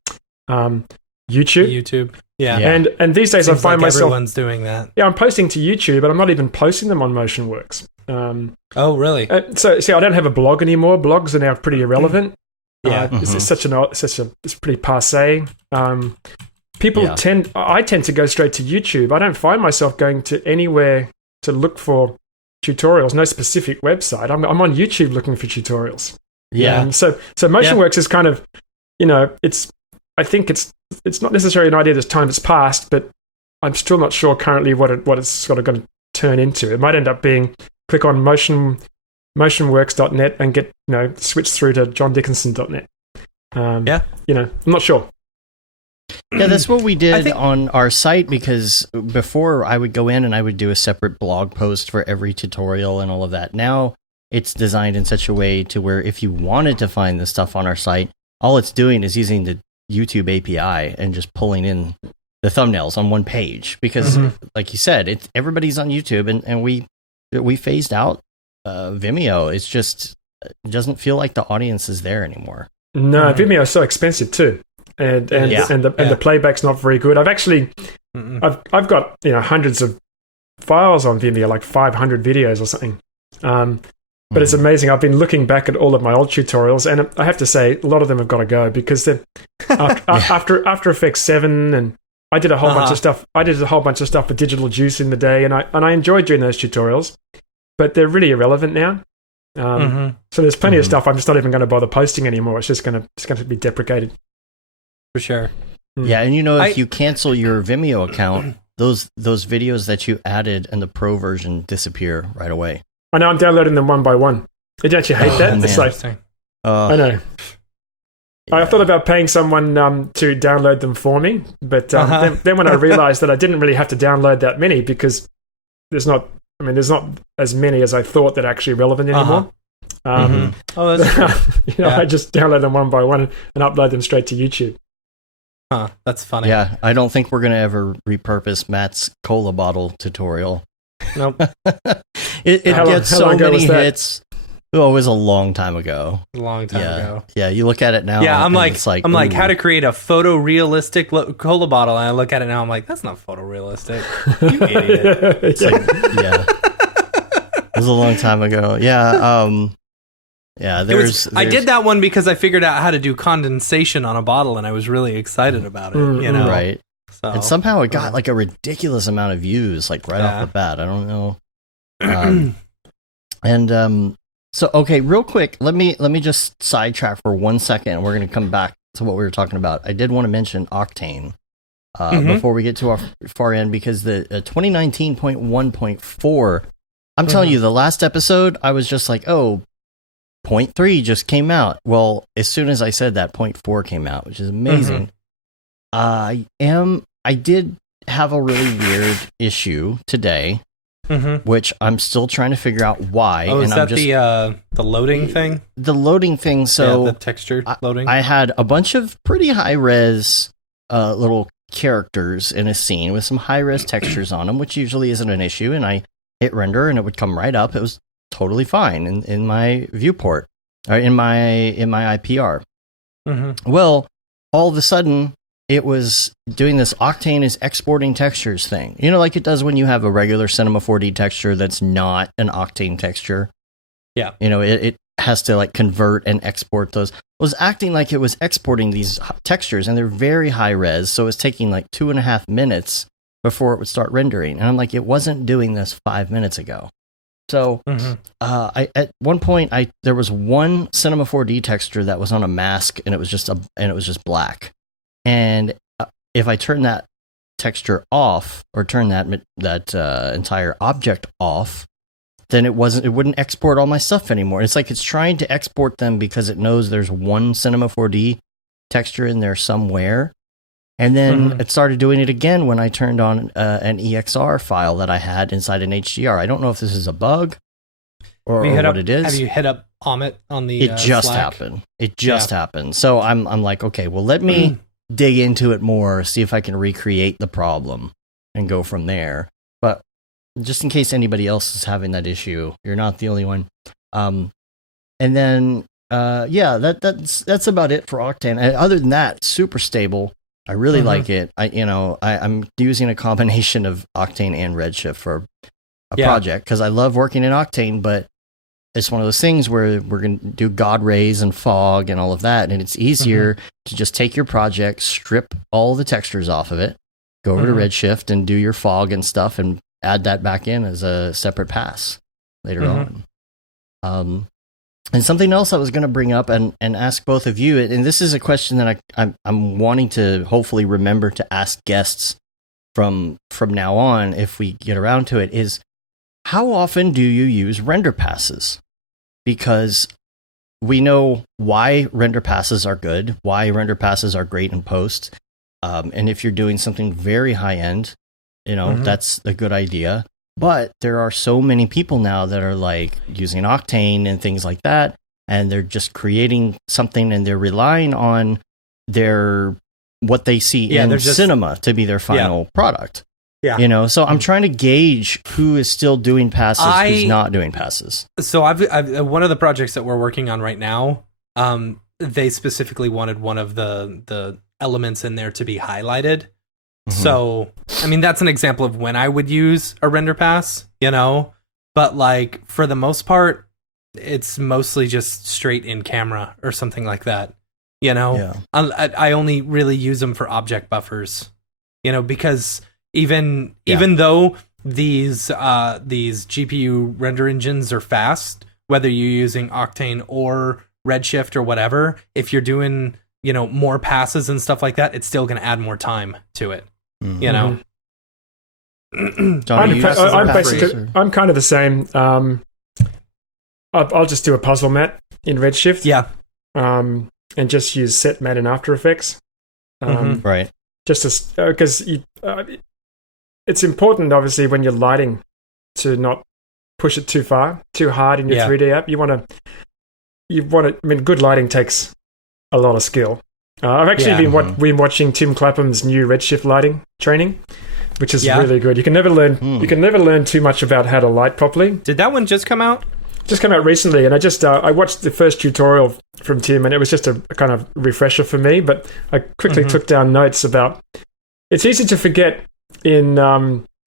YouTube. Yeah. And these days I find myself... everyone's doing that. Yeah, I'm posting to YouTube, but I'm not even posting them on MotionWorks. Oh, really? So I don't have a blog anymore. Blogs are now pretty irrelevant. It's pretty passé. I tend to go straight to YouTube. I don't find myself going to anywhere to look for tutorials, no specific website. I'm on YouTube looking for tutorials. Yeah. So MotionWorks is kind of, I think it's not necessarily an idea this time it's passed, but I'm still not sure currently what it's sort of going to turn into. It might end up being click on motionworks.net and get, switch through to johndickinson.net. I'm not sure. Yeah, that's what we did on our site, because before I would go in and I would do a separate blog post for every tutorial and all of that. Now it's designed in such a way to where if you wanted to find the stuff on our site, all it's doing is using the YouTube API and just pulling in the thumbnails on one page. Because, like you said, everybody's on YouTube, and we phased out Vimeo. It's just, it doesn't feel like the audience is there anymore. No, Vimeo is so expensive too. And the playback's not very good. I've actually I've got hundreds of files on Vimeo, like 500 videos or something. But it's amazing. I've been looking back at all of my old tutorials, and I have to say a lot of them have got to go, because after Effects 7, and I did a whole bunch of stuff. I did a whole bunch of stuff for Digital Juice in the day, and I enjoyed doing those tutorials, but they're really irrelevant now. So there's plenty of stuff I'm just not even going to bother posting anymore. It's going to be deprecated. For sure. Yeah, and if you cancel your Vimeo account, those videos that you added in the pro version disappear right away. I know, I'm downloading them one by one. Don't you hate that? Man. It's like, I know. Yeah. I thought about paying someone to download them for me, but then when I realized that I didn't really have to download that many, because there's not as many as I thought that are actually relevant anymore. Oh, that's true. I just download them one by one and upload them straight to YouTube. That's funny. Yeah, I don't think we're going to ever repurpose Matt's cola bottle tutorial. Nope. it gets so many hits. Oh, it was a long time ago. A long time ago. Yeah, you look at it now. Yeah, I'm like, ooh. how to create a photorealistic cola bottle, and I look at it now, I'm like, that's not photorealistic. You idiot. It's it was a long time ago. Yeah. I did that one because I figured out how to do condensation on a bottle, and I was really excited about it. Right. So, and somehow it got like a ridiculous amount of views, like right off the bat. I don't know. And so, okay, real quick, let me just sidetrack for 1 second. We're going to come back to what we were talking about. I did want to mention Octane before we get to our far end, because the 2019.1.4, I'm telling you, the last episode, I was just like, oh, 0.3 just came out. Well, as soon as I said that, 0.4 came out, which is amazing. I did have a really weird issue today, which I'm still trying to figure out why. Oh, is and that the loading thing? The loading thing. So the texture loading. I had a bunch of pretty high res little characters in a scene with some high res textures on them, which usually isn't an issue. And I hit render, and it would come right up. It was totally fine in my viewport, or in my IPR. Well, all of a sudden, it was doing this Octane is exporting textures thing. You know, like it does when you have a regular Cinema 4D texture that's not an Octane texture. Yeah. You know, it has to like convert and export those. It was acting like it was exporting these textures, and they're very high res, so it was taking like 2.5 minutes before it would start rendering. And I'm like, it wasn't doing this 5 minutes ago. So I at one point there was one Cinema 4D texture that was on a mask, and it was just black. And if I turn that texture off, or turn that entire object off, then it wouldn't export all my stuff anymore. It's like it's trying to export them because it knows there's one Cinema 4D texture in there somewhere. And then it started doing it again when I turned on an EXR file that I had inside an HDR. I don't know if this is a bug or what it is. Have you hit up Amit on the It just Slack? happened. It just happened. So I'm like, okay, well, let me dig into it more, see if I can recreate the problem and go from there. But just in case anybody else is having that issue, you're not the only one. And then, that's about it for Octane. Other than that, super stable. I really like it. I'm using a combination of Octane and Redshift for a project because I love working in Octane, but it's one of those things where we're going to do God rays and fog and all of that, and it's easier to just take your project, strip all the textures off of it, go over to Redshift and do your fog and stuff, and add that back in as a separate pass later on. And something else I was going to bring up and ask both of you, and this is a question that I'm wanting to hopefully remember to ask guests from now on if we get around to it, is how often do you use render passes? Because we know why render passes are good, why render passes are great in post, and if you're doing something very high end, that's a good idea. But there are so many people now that are like using Octane and things like that, and they're just creating something, and they're relying on what they see in cinema to be their final product. Yeah. So I'm trying to gauge who is still doing passes, who's not doing passes. So I've one of the projects that we're working on right now, they specifically wanted one of the elements in there to be highlighted. So, I mean, that's an example of when I would use a render pass, but like for the most part, it's mostly just straight in camera or something like that, I only really use them for object buffers, because even though these GPU render engines are fast, whether you're using Octane or Redshift or whatever, if you're doing, more passes and stuff like that, it's still going to add more time to it. I'm kind of the same. I'll just do a puzzle mat in Redshift. And just use set mat in After Effects. Right. Just because it's important, obviously, when you're lighting, to not push it too hard in your 3D app. You want to. I mean, good lighting takes a lot of skill. I've actually been watching Tim Clapham's new Redshift lighting training, which is really good. You can never learn. You can never learn too much about how to light properly. Did that one just come out? Just came out recently, and I watched the first tutorial from Tim, and it was just a kind of refresher for me. But I quickly took down notes about. It's easy to forget in.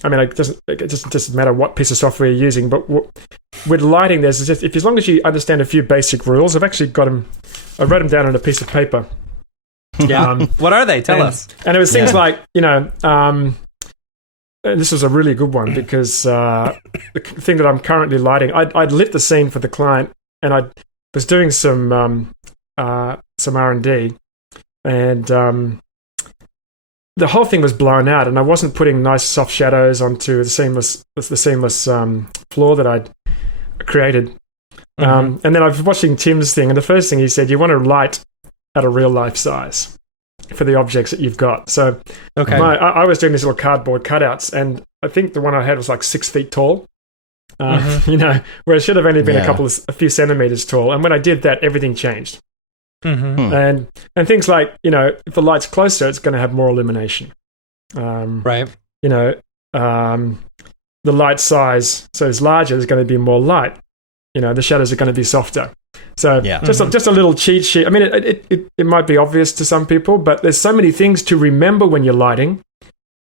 It doesn't matter what piece of software you're using, but with lighting, there's just as long as you understand a few basic rules. I've actually got them. I wrote them down on a piece of paper. Yeah. What are they? Tell us. And it was things like, and this was a really good one because the thing that I'm currently lighting, I'd lit the scene for the client, and I was doing some R&D, and the whole thing was blown out, and I wasn't putting nice soft shadows onto the seamless floor that I'd created. And then I was watching Tim's thing, and the first thing he said, you want to light at a real life size for the objects that you've got. So I was doing these little cardboard cutouts, and I think the one I had was like 6 feet tall. Where it should have only been a few centimeters tall. And when I did that, everything changed. And things like, if the light's closer, it's going to have more illumination. Right. The light size, so it's larger, there's going to be more light. The shadows are going to be softer. So just a little cheat sheet. I mean, it might be obvious to some people, but there's so many things to remember when you're lighting.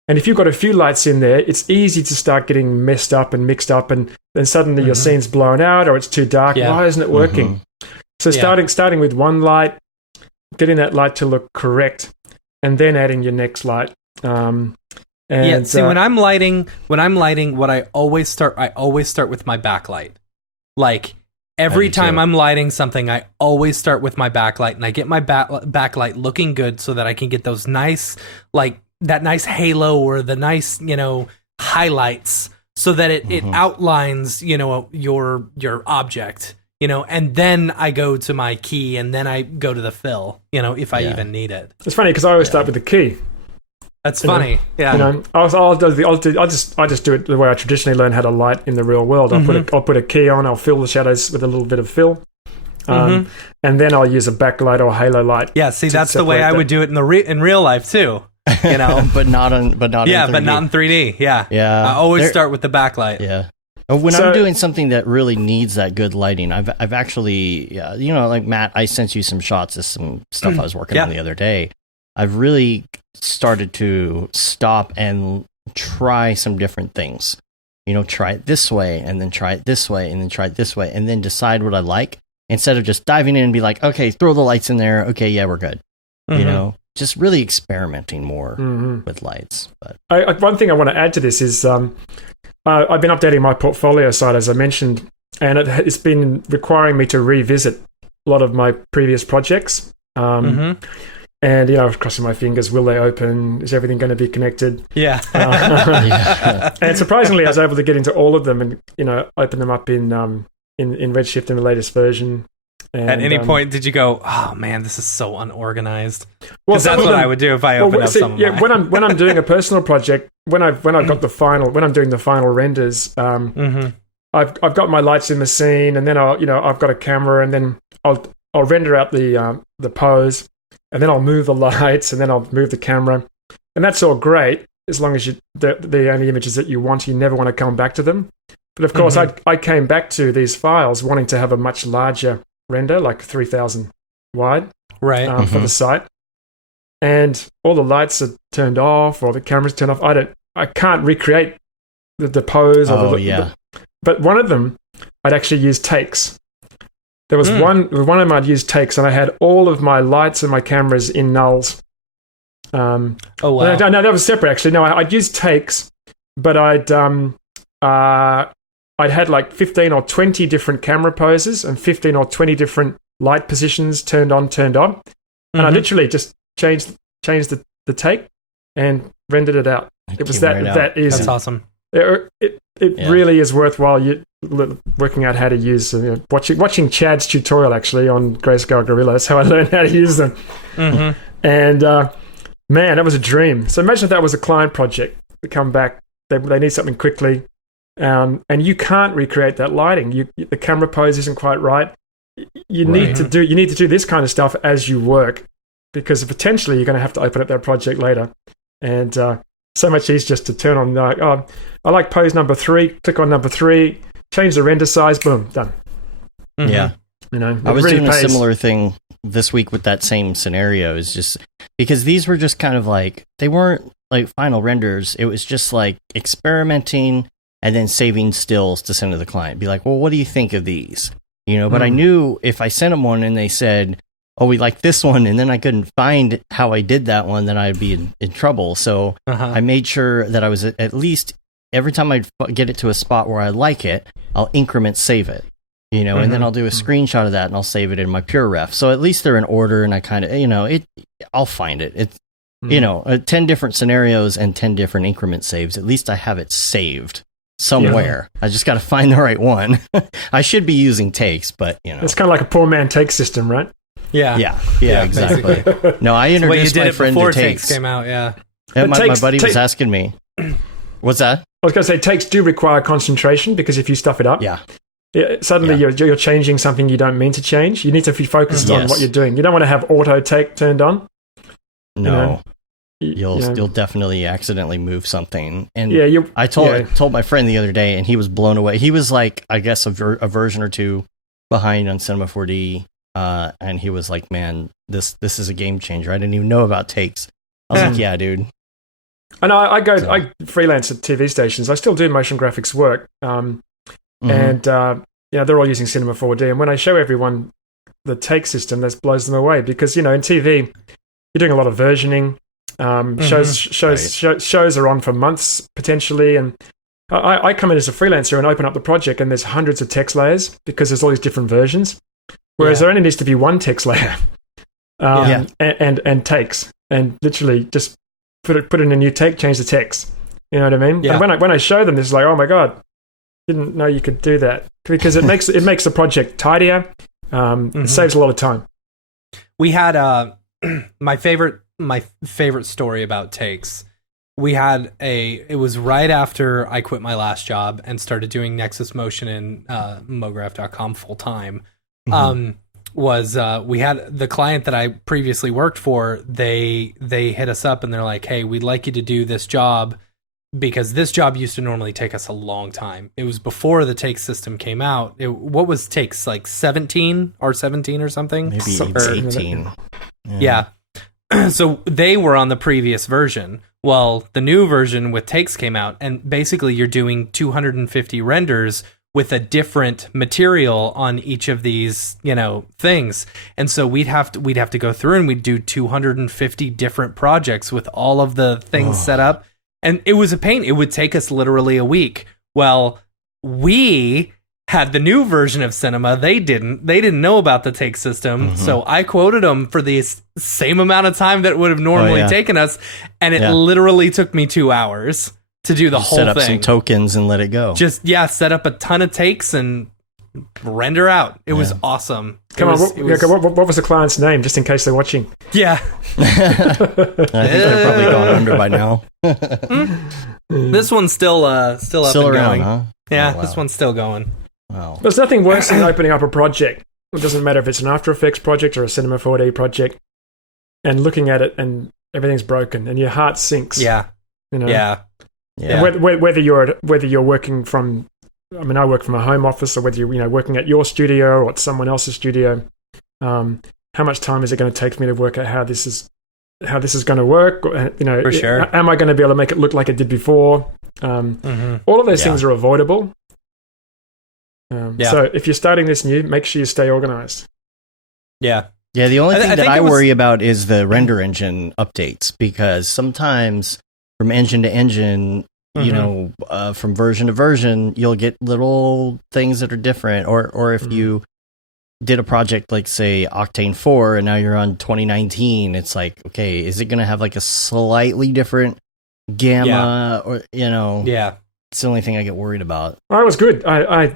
And if you've got a few lights in there, it's easy to start getting messed up and mixed up, and then suddenly your scene's blown out or it's too dark. Why isn't it working? So starting with one light, getting that light to look correct, and then adding your next light. When I'm lighting, what I always start with my backlight. Like every time I'm lighting something, I always start with my backlight, and I get my backlight looking good so that I can get those nice, like that nice halo or the nice, highlights, so that it outlines, your object, and then I go to my key, and then I go to the fill, if I even need it. It's funny because I always start with the key. That's funny. I'll just do it the way I traditionally learn how to light in the real world. I'll put a key on. I'll fill the shadows with a little bit of fill, and then I'll use a backlight or halo light. Yeah, see, that's the way I would do it in real life too. but not in 3D. But not in 3D. Yeah. I always start with the backlight. Yeah. When I'm doing something that really needs that good lighting, I've actually, like Matt, I sent you some shots of some stuff I was working on the other day. I've really started to stop and try some different things. Try it this way, and then try it this way, and then try it this way, and then decide what I like, instead of just diving in and be like, okay, throw the lights in there. Okay, yeah, we're good. Just really experimenting more with lights. But one thing I want to add to this is I've been updating my portfolio site, as I mentioned, and it's been requiring me to revisit a lot of my previous projects. And, crossing my fingers, will they open? Is everything going to be connected? Yeah. And surprisingly, I was able to get into all of them and, open them up in Redshift in the latest version. And, at any point, did you go, oh, man, this is so unorganized? Because that's what I would do if I opened up some of mine. When I'm doing a personal project, when I'm doing the final renders, I've got my lights in the scene, and then I've got a camera, and then I'll render out the pose. And then I'll move the lights, and then I'll move the camera. And that's all great, as long as the only images that you want, you never want to come back to them. But of course, I came back to these files wanting to have a much larger render, like 3,000 wide, right, for the site. And all the lights are turned off, or the camera's turned off. I can't recreate the pose. But one of them, I'd actually use takes. There was one of them I'd use takes, and I had all of my lights and my cameras in nulls. Oh wow! No, that was separate actually. No, I'd use takes, but I'd had like 15 or 20 different camera poses and 15 or 20 different light positions turned on, and I literally just changed the take and rendered it out. It was that easy. That's awesome. It really is worthwhile working out how to use watching Chad's tutorial actually on Grayscale Gorilla. That's how I learned how to use them. And man, that was a dream. So imagine if that was a client project. They come back, they need something quickly, and you can't recreate that lighting. The camera pose isn't quite right. You need to do this kind of stuff as you work, because potentially you're going to have to open up that project later. And so much easier just to turn on I like pose number 3, click on number 3, change the render size, boom, done. Yeah. I was doing a similar thing this week with that same scenario, is just because these were just kind of like, they weren't like final renders. It was just like experimenting and then saving stills to send to the client. Be like, well, what do you think of these? But I knew if I sent them one and they said, oh, we like this one, and then I couldn't find how I did that one, then I'd be in trouble. So I made sure that I was at least every time I get it to a spot where I like it, I'll increment save it, and then I'll do a screenshot of that and I'll save it in my pure ref. So at least they're in order, and I kind of, I'll find it. It's 10 different scenarios and 10 different increment saves. At least I have it saved somewhere. I just got to find the right one. I should be using takes, but it's kind of like a poor man take system, right? Yeah, exactly. No, I introduced my friend to takes. Came out, my buddy was asking me. What's that? I was going to say takes do require concentration, because if you stuff it up, suddenly you're changing something you don't mean to change. You need to be focused on what you're doing. You don't want to have auto take turned on. No. You'll definitely accidentally move something. And I told my friend the other day, and he was blown away. He was like, I guess a version or two behind on Cinema 4D, and he was like, "Man, this is a game changer. I didn't even know about takes." I was like, "Yeah, dude." I know. I freelance at TV stations. I still do motion graphics work, and they're all using Cinema 4D. And when I show everyone the take system, that blows them away, because in TV you're doing a lot of versioning. Shows are on for months potentially, and I come in as a freelancer and open up the project, and there's hundreds of text layers because there's all these different versions, whereas there only needs to be one text layer and takes, and literally just put in a new take, change the text. You know what I mean? And when I show them this, like, oh my god, didn't know you could do that, because it makes the project tidier. It saves a lot of time. We had my favorite story about takes. It was right after I quit my last job and started doing Nexus Motion and Mograph.com full time. We had the client that I previously worked for, they hit us up and they're like, "Hey, we'd like you to do this job, because this job used to normally take us a long time." It was before the take system came out. What was takes, like 17 or something? Maybe 18. Yeah. So they were on the previous version. Well, the new version with takes came out, and basically you're doing 250 renders with a different material on each of these, things. And so we'd have to go through and we'd do 250 different projects with all of the things set up. And it was a pain. It would take us literally a week. Well, we had the new version of Cinema. They didn't know about the take system. So I quoted them for the same amount of time that it would have normally taken us. And it literally took me 2 hours to do the whole thing. Set up some tokens and let it go. Just, set up a ton of takes and render out. It was awesome. What was the client's name, just in case they're watching? Yeah. I think they're probably gone under by now. This one's still up and around, going. Huh? Yeah, This one's still going. Wow. There's nothing worse than opening up a project. It doesn't matter if it's an After Effects project or a Cinema 4D project, and looking at it and everything's broken and your heart sinks. Yeah. Yeah. And whether you're working from, I work from a home office, or whether you're working at your studio or at someone else's studio, how much time is it going to take for me to work out how this is going to work? For sure. Am I going to be able to make it look like it did before? All of those things are avoidable. So if you're starting this new, make sure you stay organized. Yeah. Yeah, the only thing that I worry about is the render engine updates, because sometimes from engine to engine, from version to version, you'll get little things that are different. Or if you did a project like, say, Octane 4, and now you're on 2019, it's like, okay, is it going to have like a slightly different gamma? Or, it's the only thing I get worried about. I was good. I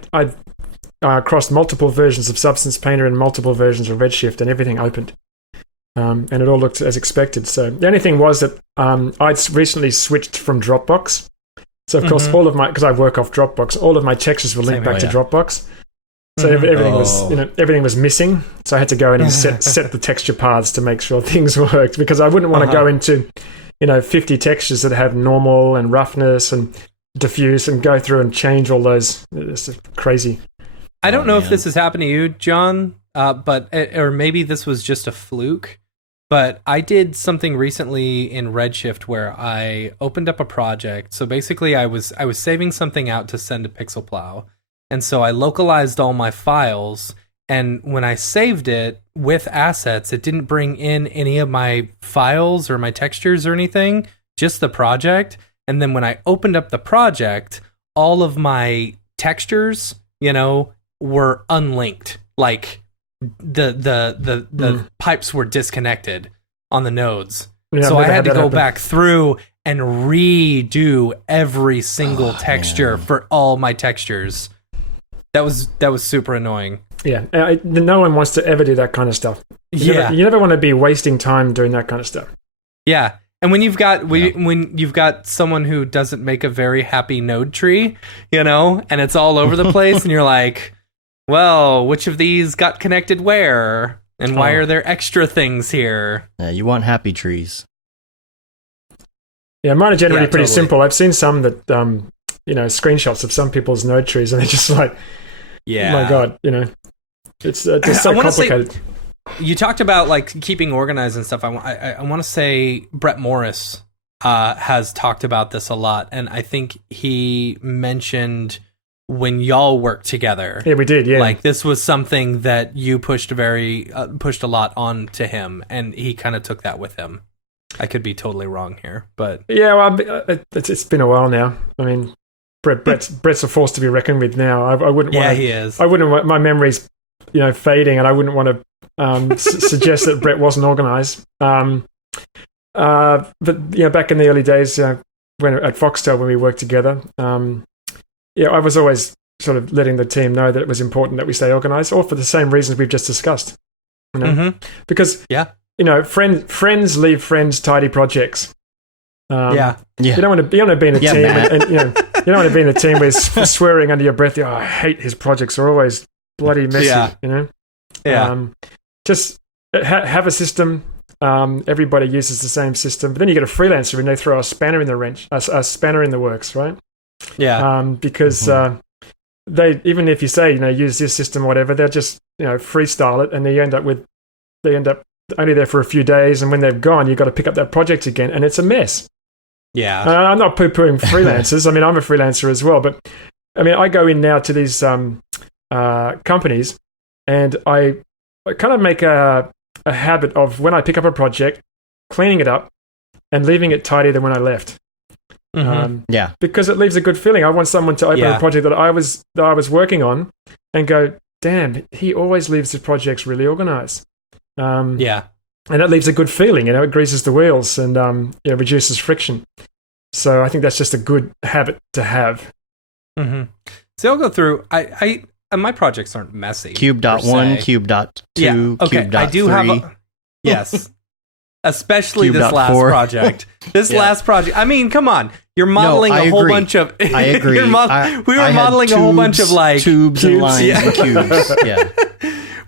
crossed multiple versions of Substance Painter and multiple versions of Redshift, and everything opened. And it all looked as expected. So the only thing was that I'd recently switched from Dropbox. So, of course, all of my, because I work off Dropbox, all of my textures were linked back to Dropbox. So everything was missing. So I had to go in and set the texture paths to make sure things worked, because I wouldn't want to go into 50 textures that have normal and roughness and diffuse and go through and change all those. It's just crazy. I don't know if this has happened to you, John, or maybe this was just a fluke, but I did something recently in Redshift where I opened up a project. So basically I was saving something out to send to Pixelplow. And so I localized all my files, And when I saved it with assets, it didn't bring in any of my files or my textures or anything, just the project. And then when I opened up the project, all of my textures, were unlinked. Like the pipes were disconnected on the nodes. Yeah, so I had to go happen. back through and redo every single texture for all my textures. That was super annoying. Yeah, no one wants to ever do that kind of stuff. You never want to be wasting time doing that kind of stuff. Yeah, and when you've got someone who doesn't make a very happy node tree, and it's all over the place, and you're like, well, which of these got connected where, and why are there extra things here? Yeah, you want happy trees. Yeah, mine are generally pretty totally. simple. I've seen some that screenshots of some people's node trees, and they're just like, yeah, oh my god, it's just so complicated. You talked about like keeping organized and stuff. I want to say Brett Morris has talked about this a lot, and I think he mentioned when y'all worked together. Yeah, we did. Yeah, like this was something that you pushed a lot on to him, and he kind of took that with him. I could be totally wrong here, but yeah, well, it's been a while now. I mean, Brett's a force to be reckoned with now. I wouldn't want. Yeah, he is. I wouldn't want my memories, fading, and I wouldn't want to suggest that Brett wasn't organized. But back in the early days, when at Foxtel when we worked together, I was always sort of letting the team know that it was important that we stay organized, all for the same reasons we've just discussed. Because friends leave friends tidy projects. You don't want to be in a team, and you don't want to be in a team where swearing under your breath. I hate his projects; are always bloody messy. Just have a system. Everybody uses the same system, but then you get a freelancer and they throw a spanner in the works, right? Yeah. Because they, even if you say use this system or whatever, they'll just freestyle it, and they end up only there for a few days, and when they've gone, you've got to pick up that project again, and it's a mess. Yeah. I'm not poo-pooing freelancers. I mean, I'm a freelancer as well, but I mean, I go in now to these companies, and I kind of make a habit of when I pick up a project, cleaning it up and leaving it tidier than when I left. Because it leaves a good feeling. I want someone to open a project that I was working on and go, damn, he always leaves the projects really organized. And that leaves a good feeling. It greases the wheels and reduces friction. So I think that's just a good habit to have. So I'll go through. I my projects aren't messy. Cube.1, Cube.2, Cube.3. I do have yes. Especially this last 4. project. Last project. I mean, come on. You're modeling a whole bunch of... I agree. We were modeling a whole bunch of like... Tubes and lines and cubes. Yeah.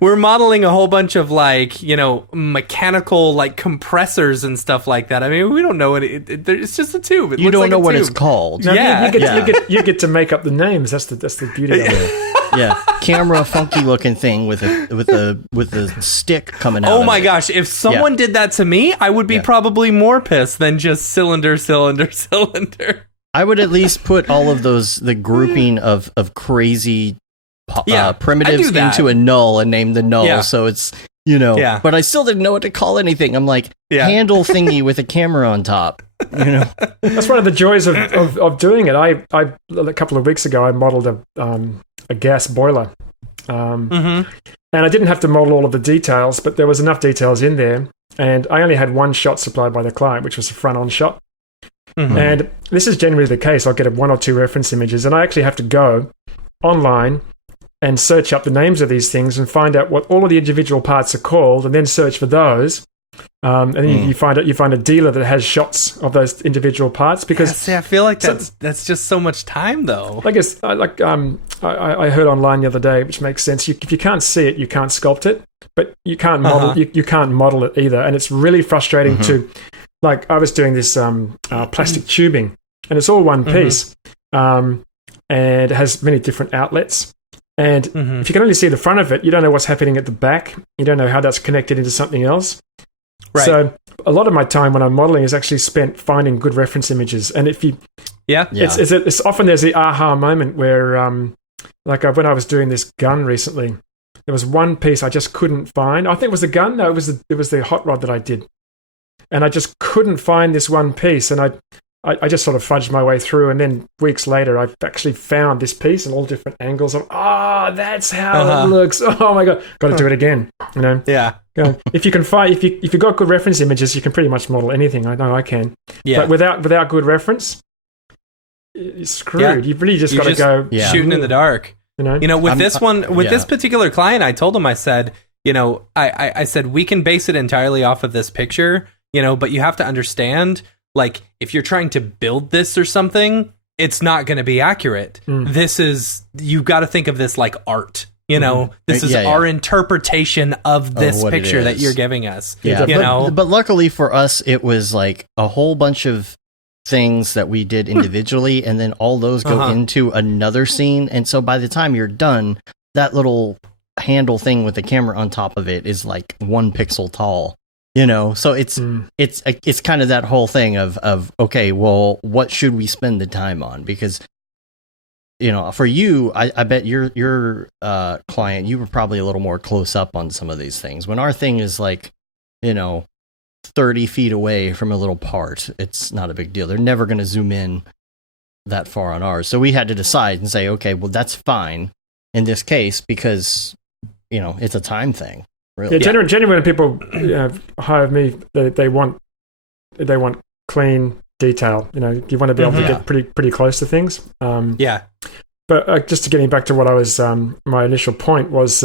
We're modeling a whole bunch of like, mechanical like compressors and stuff like that. I mean, we don't know what it's just a tube. You don't know what it's called. No, you get to make up the names. That's the beauty of it. Yeah, camera funky looking thing with a stick coming out. Oh my gosh! If someone did that to me, I would be probably more pissed than just cylinder. I would at least put all of the grouping of crazy primitives into a null and name the null. Yeah. So it's but I still didn't know what to call anything. I'm like handle thingy with a camera on top. That's one of the joys of doing it. I a couple of weeks ago I modeled a gas boiler, and I didn't have to model all of the details, but there was enough details in there, and I only had one shot supplied by the client, which was the front-on shot. And this is generally the case. I'll get 1 or 2 reference images, and I actually have to go online and search up the names of these things and find out what all of the individual parts are called, and then search for those. And then you find a dealer that has shots of those individual parts, because I feel like that's just so much time, though. I guess I heard online the other day, which makes sense. If you can't see it, you can't sculpt it, but you can't model. You can't model it either, and it's really frustrating to. Like I was doing this plastic tubing, and it's all one piece, and it has many different outlets. And if you can only see the front of it, you don't know what's happening at the back. You don't know how that's connected into something else. Right. So a lot of my time when I'm modeling is actually spent finding good reference images. And if you, it's often there's the aha moment where, when I was doing this gun recently, there was one piece I just couldn't find. I think it was the gun. No, it was the hot rod that I did, and I just couldn't find this one piece. And I just sort of fudged my way through, and then weeks later, I actually found this piece in all different angles. Of that's how it looks. Oh my god, got to do it again. You know? Yeah. If you can find, if you've got good reference images, you can pretty much model anything. I know I can. Yeah. But without good reference, you're screwed. Yeah. You've really just got to go shooting in the dark. You know, with this particular client, I told him, I said, I said, we can base it entirely off of this picture, but you have to understand, like, if you're trying to build this or something, it's not going to be accurate. You've got to think of this like art. This is our interpretation of this picture that you're giving us. Yeah. But luckily for us, it was like a whole bunch of things that we did individually, and then all those go into another scene. And so by the time you're done, that little handle thing with the camera on top of it is like 1 pixel tall. So it's kind of that whole thing of okay, well, what should we spend the time on? Because for you, I bet your client, you were probably a little more close up on some of these things. When our thing is like 30 feet away from a little part, it's not a big deal. They're never going to zoom in that far on ours. So we had to decide and say, okay, well, that's fine in this case because it's a time thing. Really. Yeah, generally when people hire me, they want clean detail. You want to be able to get pretty close to things. But just to getting back to what I was, my initial point was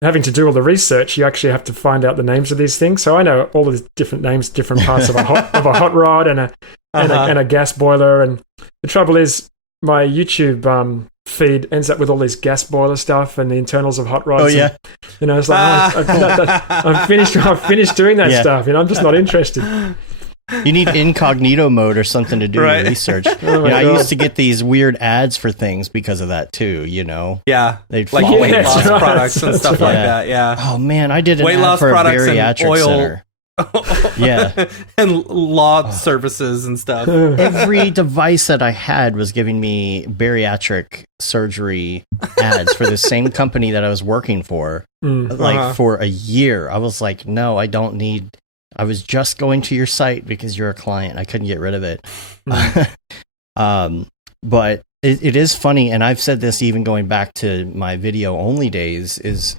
having to do all the research. You actually have to find out the names of these things. So I know all the different names, different parts of a hot rod and a gas boiler. And the trouble is, my YouTube feed ends up with all this gas boiler stuff and the internals of hot rods. Oh yeah, it's like I'm finished doing that stuff. I'm just not interested. You need incognito mode or something to do your research. I used to get these weird ads for things because of that too. Yeah, they'd like weight loss products and stuff like that. Yeah. Oh man, I did an weight ad loss for a products bariatric and oil. center. Yeah, and law services and stuff. Every device that I had was giving me bariatric surgery ads for the same company that I was working for, like for a year. I was like, no, I don't need. I was just going to your site because you're a client. I couldn't get rid of it. But it is funny, and I've said this even going back to my video only days, is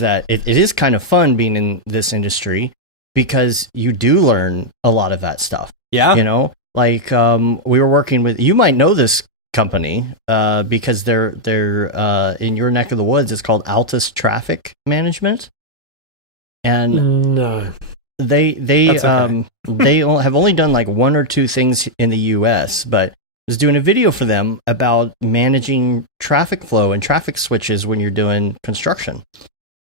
that it is kind of fun being in this industry because you do learn a lot of that stuff. Yeah. Like we were working with, you might know this company because they're in your neck of the woods. It's called Altus Traffic Management. And no. They they have only done like 1 or 2 things in the US, but I was doing a video for them about managing traffic flow and traffic switches when you're doing construction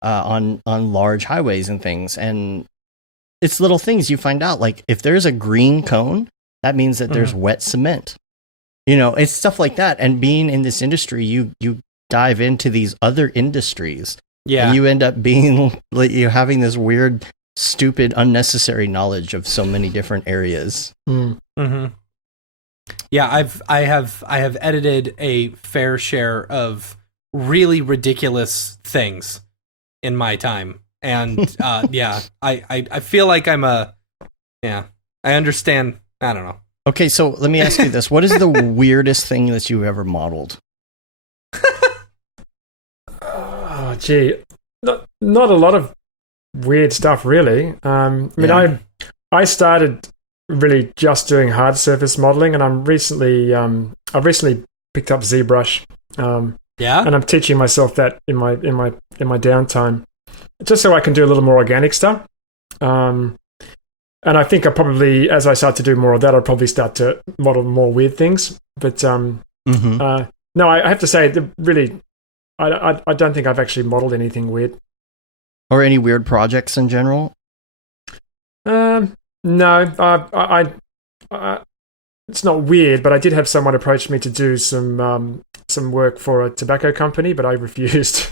on large highways and things. And it's little things you find out, like if there's a green cone, that means that there's wet cement. It's stuff like that. And being in this industry, you dive into these other industries. Yeah. And you end up being like you having this weird, stupid, unnecessary knowledge of so many different areas. Yeah, I have edited a fair share of really ridiculous things in my time, and I feel like I understand. I don't know. Okay, so let me ask you this: what is the weirdest thing that you ever modeled? Oh, gee, not a lot of weird stuff, really. I started really just doing hard surface modeling, and I've recently picked up ZBrush. And I'm teaching myself that in my downtime, just so I can do a little more organic stuff. And I think I probably, as I start to do more of that, I'll probably start to model more weird things. But no, I have to say, really, I don't think I've actually modeled anything weird. Or any weird projects in general? No, it's not weird, but I did have someone approach me to do some work for a tobacco company, but I refused.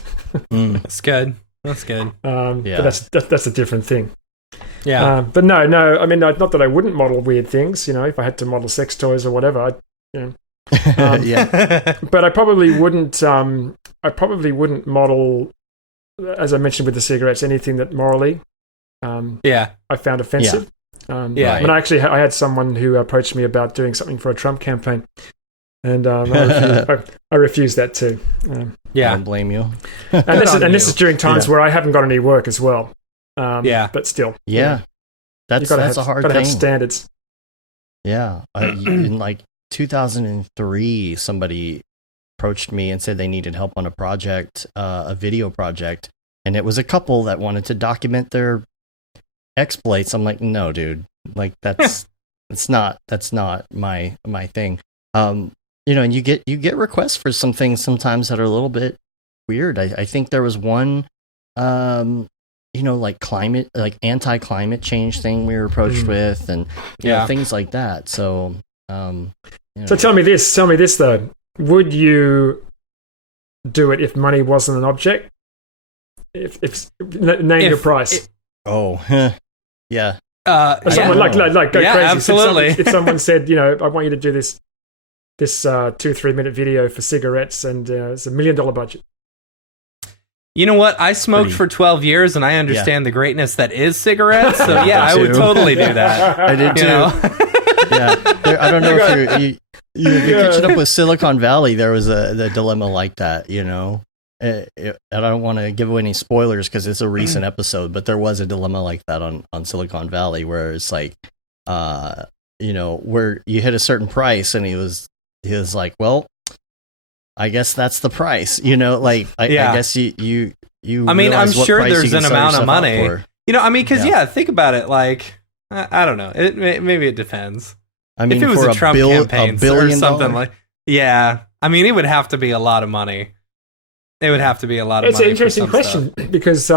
That's good. But that's a different thing. Yeah. But no. I mean, not that I wouldn't model weird things. If I had to model sex toys or whatever, yeah. But I probably wouldn't. Model as I mentioned with the cigarettes, anything that morally I found offensive. When I had someone who approached me about doing something for a Trump campaign, and I refused that too. I don't blame you. This is during times where I haven't got any work as well. But still, that's a hard thing. Have standards. Yeah, in like 2003, somebody approached me and said they needed help on a project, a video project, and it was a couple that wanted to document their exploits. I'm like, no, dude, like that's not my thing. And you get requests for some things sometimes that are a little bit weird. I think there was one, like climate, like anti-climate change thing we were approached with, and things like that. So, so tell me this though: would you do it if money wasn't an object? Name your price. Yeah. Someone like go crazy. Absolutely. If someone said, I want you to do this 2-3 minute video for cigarettes, and it's $1 million budget. You know what? I smoked for 12 years, and I understand the greatness that is cigarettes. So I would totally do that. I did too. I don't know if you're catching up with Silicon Valley. There was the dilemma like that. I don't want to give away any spoilers because it's a recent episode, but there was a dilemma like that on Silicon Valley where it's like, where you hit a certain price, and he was like, well, I guess that's the price, I guess you I mean, I'm sure there's an amount of money, because think about it. Like, I don't know. Maybe it depends. I mean, if it was a Trump campaign or something like, I mean, it would have to be a lot of money. It would have to be a lot of money. It's an interesting question because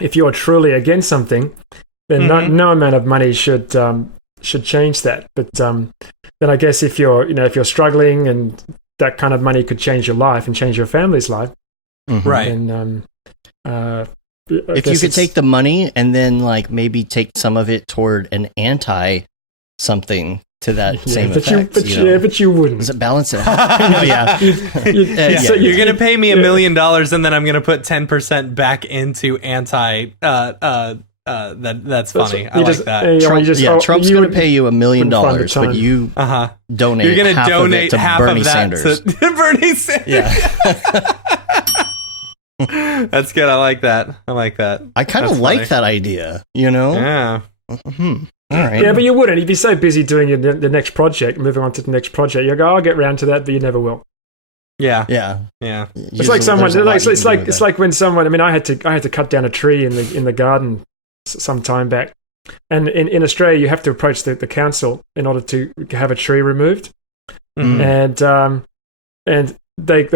if you're truly against something, then no amount of money should change that. But then I guess if you're struggling and that kind of money could change your life and change your family's life, right? And if you could take the money and then like maybe take some of it toward an anti something to that same effect. But you wouldn't. Does it balance it out? So you're going to pay me $1 million and then I'm going to put 10% back into anti. That's funny. I like that. Trump's going to pay you $1 million, but you donate. You're going to donate half Bernie of that Sanders. to Bernie Sanders. Yeah. That's good. I like that. I kind of like that idea. Yeah. All right. Yeah, but you wouldn't. You'd be so busy doing the next project, moving on to the next project. You go, I'll get round to that, but you never will. Yeah. It's like someone. It's like when someone. I mean, I had to cut down a tree in the garden some time back, and in Australia, you have to approach the council in order to have a tree removed, and the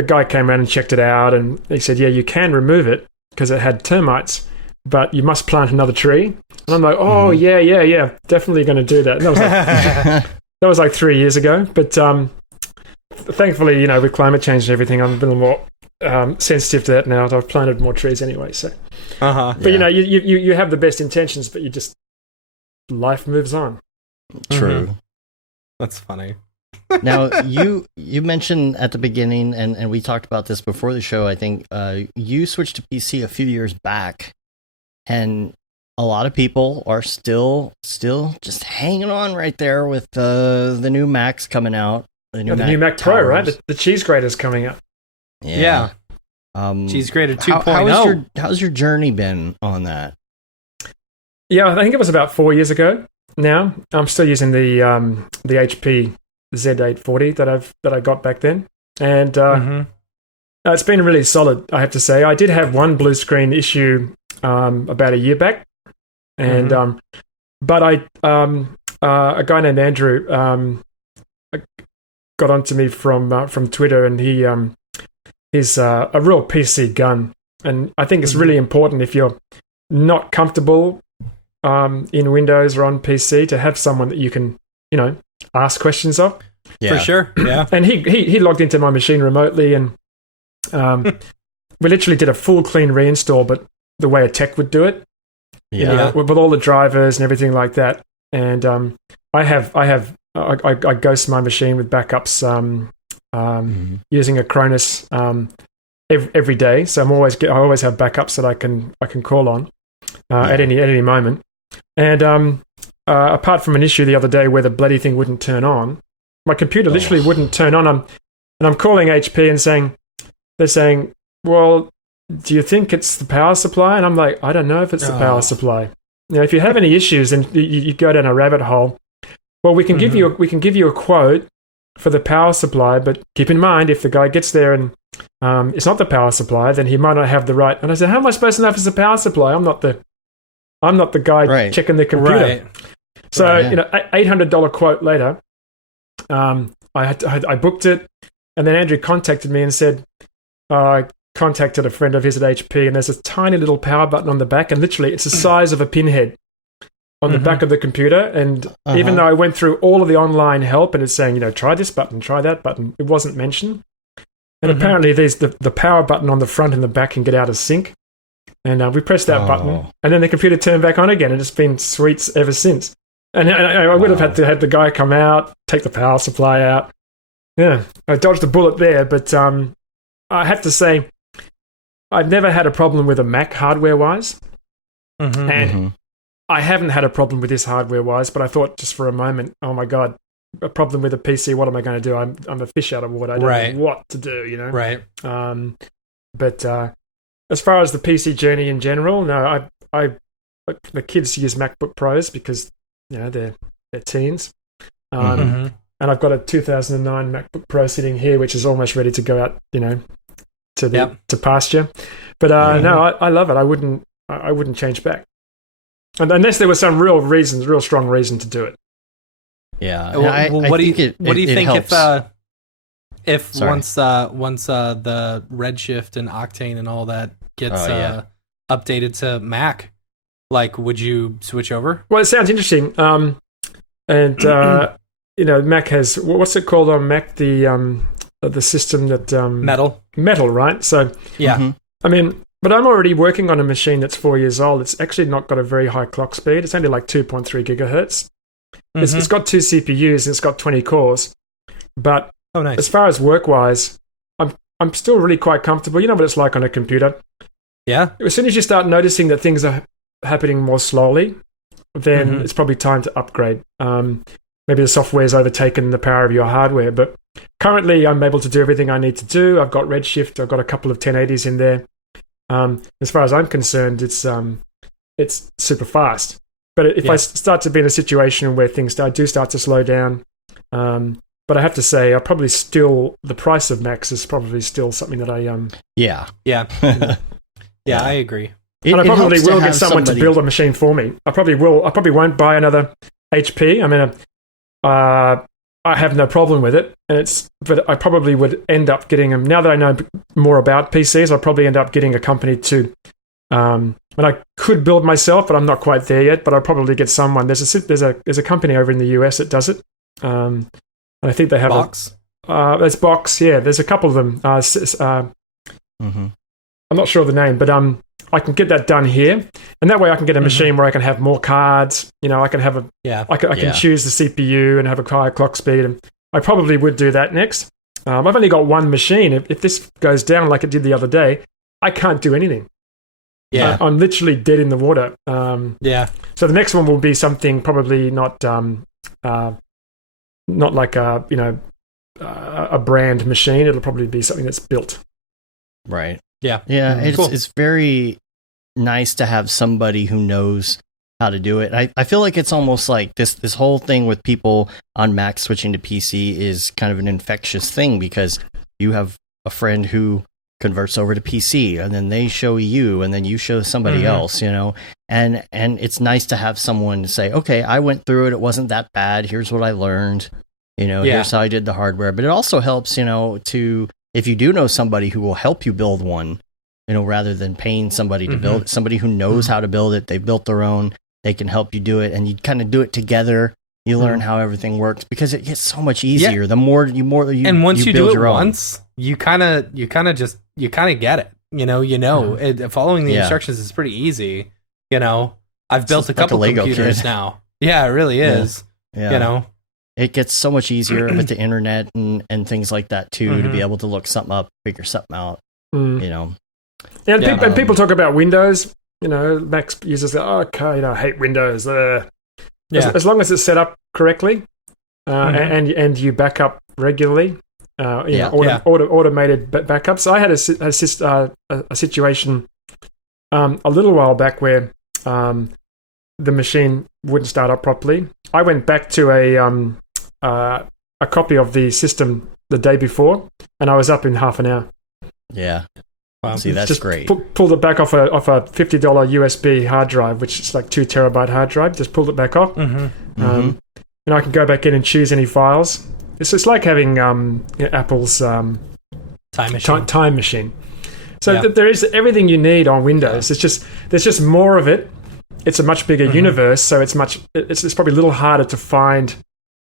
guy came around and checked it out, and he said, yeah, you can remove it because it had termites, but you must plant another tree. And I'm like, oh, yeah, definitely going to do that. And that was like 3 years ago. But thankfully, with climate change and everything, I'm a little more sensitive to that now. I've planted more trees anyway. So, but you have the best intentions, but life moves on. True. That's funny. Now, you mentioned at the beginning, and we talked about this before the show, I think you switched to PC a few years back, and a lot of people are still just hanging on right there with the new Macs coming out. The new Mac Pro, right? The cheese grater's coming up. Yeah. Cheese grater 2.0. How's your journey been on that? Yeah, I think it was about 4 years ago now. I'm still using the HP Z840 that I got back then. And it's been really solid, I have to say. I did have one blue screen issue about a year back. And but a guy named Andrew got onto me from Twitter, and he's a real PC gun, and I think it's really important if you're not comfortable in Windows or on PC to have someone that you can ask questions of. For sure. Yeah. And he logged into my machine remotely, and we literally did a full clean reinstall, but the way a tech would do it. With all the drivers and everything like that. And I ghost my machine with backups using a Cronus every day. So I always have backups that I can call on at any moment. And apart from an issue the other day where the bloody thing wouldn't turn on, my computer literally wouldn't turn on. And I'm calling HP and they're saying, well, do you think it's the power supply? And I'm like, I don't know if it's the power supply. If you have any issues, then you go down a rabbit hole. Well, we can give you a quote for the power supply, but keep in mind, if the guy gets there and it's not the power supply, then he might not have the right. And I said, how am I supposed to know if it's the power supply? I'm not the guy checking the computer. Right. So $800 quote later, I booked it, and then Andrew contacted me and said, I contacted a friend of his at HP, and there's a tiny little power button on the back, and literally it's the size of a pinhead on the back of the computer. And even though I went through all of the online help and it's saying, try this button, try that button, it wasn't mentioned. And apparently there's the power button on the front and the back can get out of sync. And we pressed that button, and then the computer turned back on again, and it's been sweets ever since. And I would have had to have the guy come out, take the power supply out. Yeah, I dodged a bullet there, but I have to say, I've never had a problem with a Mac hardware-wise. And I haven't had a problem with this hardware-wise, but I thought just for a moment, oh my God, a problem with a PC, what am I going to do? I'm a fish out of water. I don't know what to do, Right. But as far as the PC journey in general, no, the kids use MacBook Pros because, they're teens. And I've got a 2009 MacBook Pro sitting here, which is almost ready to go out, to pasture. But no, I love it. I wouldn't change back, and unless there was some real strong reason to do it. Yeah. What do you think helps. if once the Redshift and Octane and all that gets updated to Mac, like, would you switch over? Well, it sounds interesting. Mac has, what's it called on Mac? The system that Metal, right? So I mean, but I'm already working on a machine that's 4 years old. It's actually not got a very high clock speed. It's only like 2.3 gigahertz. It's got 2 CPUs and it's got 20 cores. But nice. As far as work-wise, I'm still really quite comfortable. You know what it's like on a computer. Yeah. As soon as you start noticing that things are happening more slowly, then it's probably time to upgrade. Maybe the software's overtaken the power of your hardware. But currently, I'm able to do everything I need to do. I've got Redshift. I've got a couple of 1080s in there. As far as I'm concerned, it's super fast. But if I start to be in a situation where things do start to slow down, but I have to say, the price of Macs is probably still something that I I agree. And I probably will get someone to build a machine for me. I probably will. I probably won't buy another HP. I mean, I have no problem with it, but I probably would end up getting them. Now that I know more about PCs, I'll probably end up getting a company to. And I could build myself, but I'm not quite there yet. But I'll probably get someone. There's a company over in the US that does it. And I think they have Box. There's Box. Yeah, there's a couple of them. I'm not sure of the name, but I can get that done here, and that way I can get a machine where I can have more cards. I can have I can choose the CPU and have a higher clock speed, and I probably would do that next. I've only got one machine. If this goes down like it did the other day, I can't do anything. Yeah, I'm literally dead in the water. So the next one will be something probably not like a brand machine. It'll probably be something that's built. Right. Yeah. Yeah. It's very nice to have somebody who knows how to do it. I feel like it's almost like this whole thing with people on Mac switching to PC is kind of an infectious thing, because you have a friend who converts over to PC and then they show you and then you show somebody else, and it's nice to have someone say, okay, I went through it. It wasn't that bad. Here's what I learned. Here's how I did the hardware. But it also helps, to, if you do know somebody who will help you build one, rather than paying somebody to build it, somebody who knows how to build it, they've built their own, they can help you do it, and you kind of do it together. You learn how everything works, because it gets so much easier. The more you and once you build do it your own. once, you kind of get it. Following the instructions is pretty easy. I've built a couple like a Lego computers kid. now. Yeah, it really is. Yeah. It gets so much easier with the internet and things like that too, to be able to look something up, figure something out. Mm. You know, And, and people talk about Windows. Mac users go, "Oh, okay, I hate Windows." As long as it's set up correctly, and you back up regularly, automated backups. I had a situation a little while back where the machine wouldn't start up properly. I went back to a copy of the system the day before, and I was up in half an hour. Yeah. Wow. See, that's just great. Pulled it back off a $50 USB hard drive, which is like 2 terabyte hard drive. Just pulled it back off. And I can go back in and choose any files. It's just like having Apple's time machine. So there is everything you need on Windows. There's just more of it. It's a much bigger universe, so it's probably a little harder to find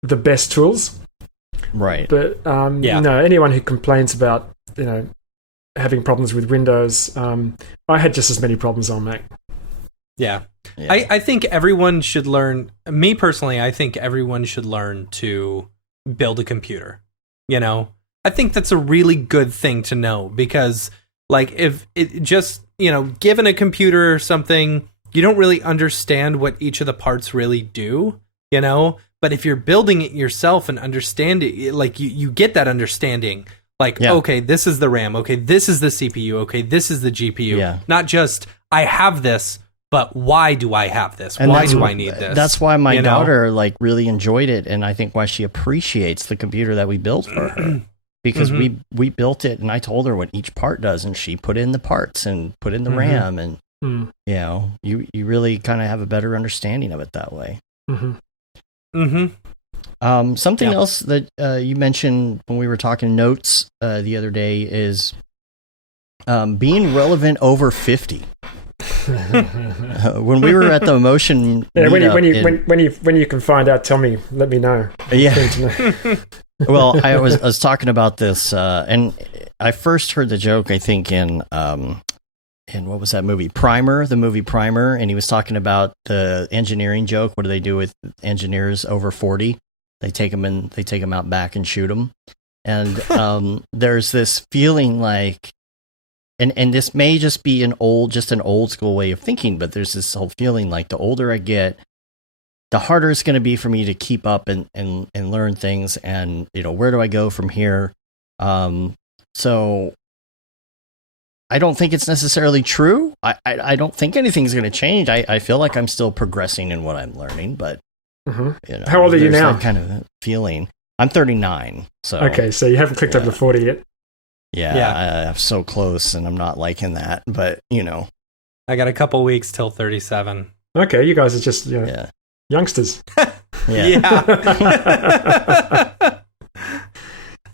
the best tools. Right. But anyone who complains about having problems with Windows, I had just as many problems on Mac. Yeah. I think everyone should learn. Me personally, I think everyone should learn to build a computer. I think that's a really good thing to know, because like if it just given a computer or something, you don't really understand what each of the parts really do. But if you're building it yourself and understand it, like you get that understanding. Like, okay, this is the RAM. Okay, this is the CPU. Okay, this is the GPU. Yeah. Not just, I have this, but why do I have this? And why do I need this? That's why my daughter really enjoyed it, and I think why she appreciates the computer that we built for her. Because we built it, and I told her what each part does, and she put in the parts and put in the RAM, and you really kind of have a better understanding of it that way. Something else that you mentioned when we were talking notes the other day is being relevant over 50. When we were at the Motion when you can find out, tell me, let me know. Well, I was talking about this, and I first heard the joke, I think, in what was that movie? The movie Primer, and he was talking about the engineering joke. What do they do with engineers over 40? They take them out back and shoot them. And there's this feeling like, and this may just be an old school way of thinking, but there's this whole feeling like the older I get, the harder it's going to be for me to keep up and learn things. And, where do I go from here? So I don't think it's necessarily true. I don't think anything's going to change. I feel like I'm still progressing in what I'm learning, but how old are you now? That kind of feeling. I'm 39. So okay, so you haven't clicked over 40 yet. Yeah, I'm so close, and I'm not liking that. But I got a couple weeks till 37. Okay, you guys are just youngsters. Yeah.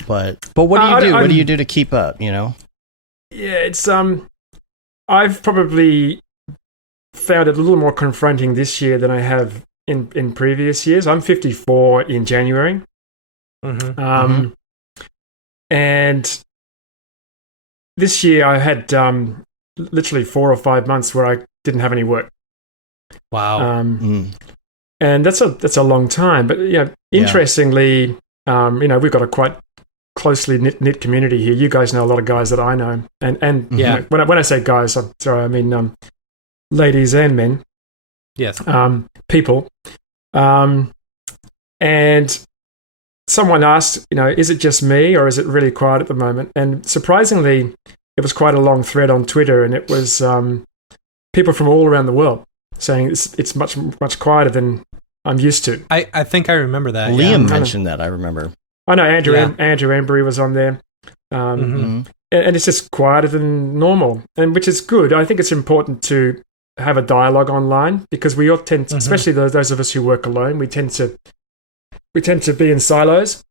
But what do you do? What do you do to keep up? Yeah, it's I've probably found it a little more confronting this year than I have in previous years. I'm 54 in January. And this year I had literally 4 or 5 months where I didn't have any work. Wow. And that's a long time. But interestingly, we've got a quite closely knit community here. You guys know a lot of guys that I know, and when I say guys, I'm sorry, I mean ladies and men. Yes. People. And someone asked, is it just me or is it really quiet at the moment? And surprisingly, it was quite a long thread on Twitter, and it was people from all around the world saying it's much, much quieter than I'm used to. I think I remember that. Liam mentioned that, I remember. I know Andrew Embry was on there. And it's just quieter than normal, and which is good. I think it's important to have a dialogue online, because we all tend to, especially those of us who work alone, we tend to be in silos.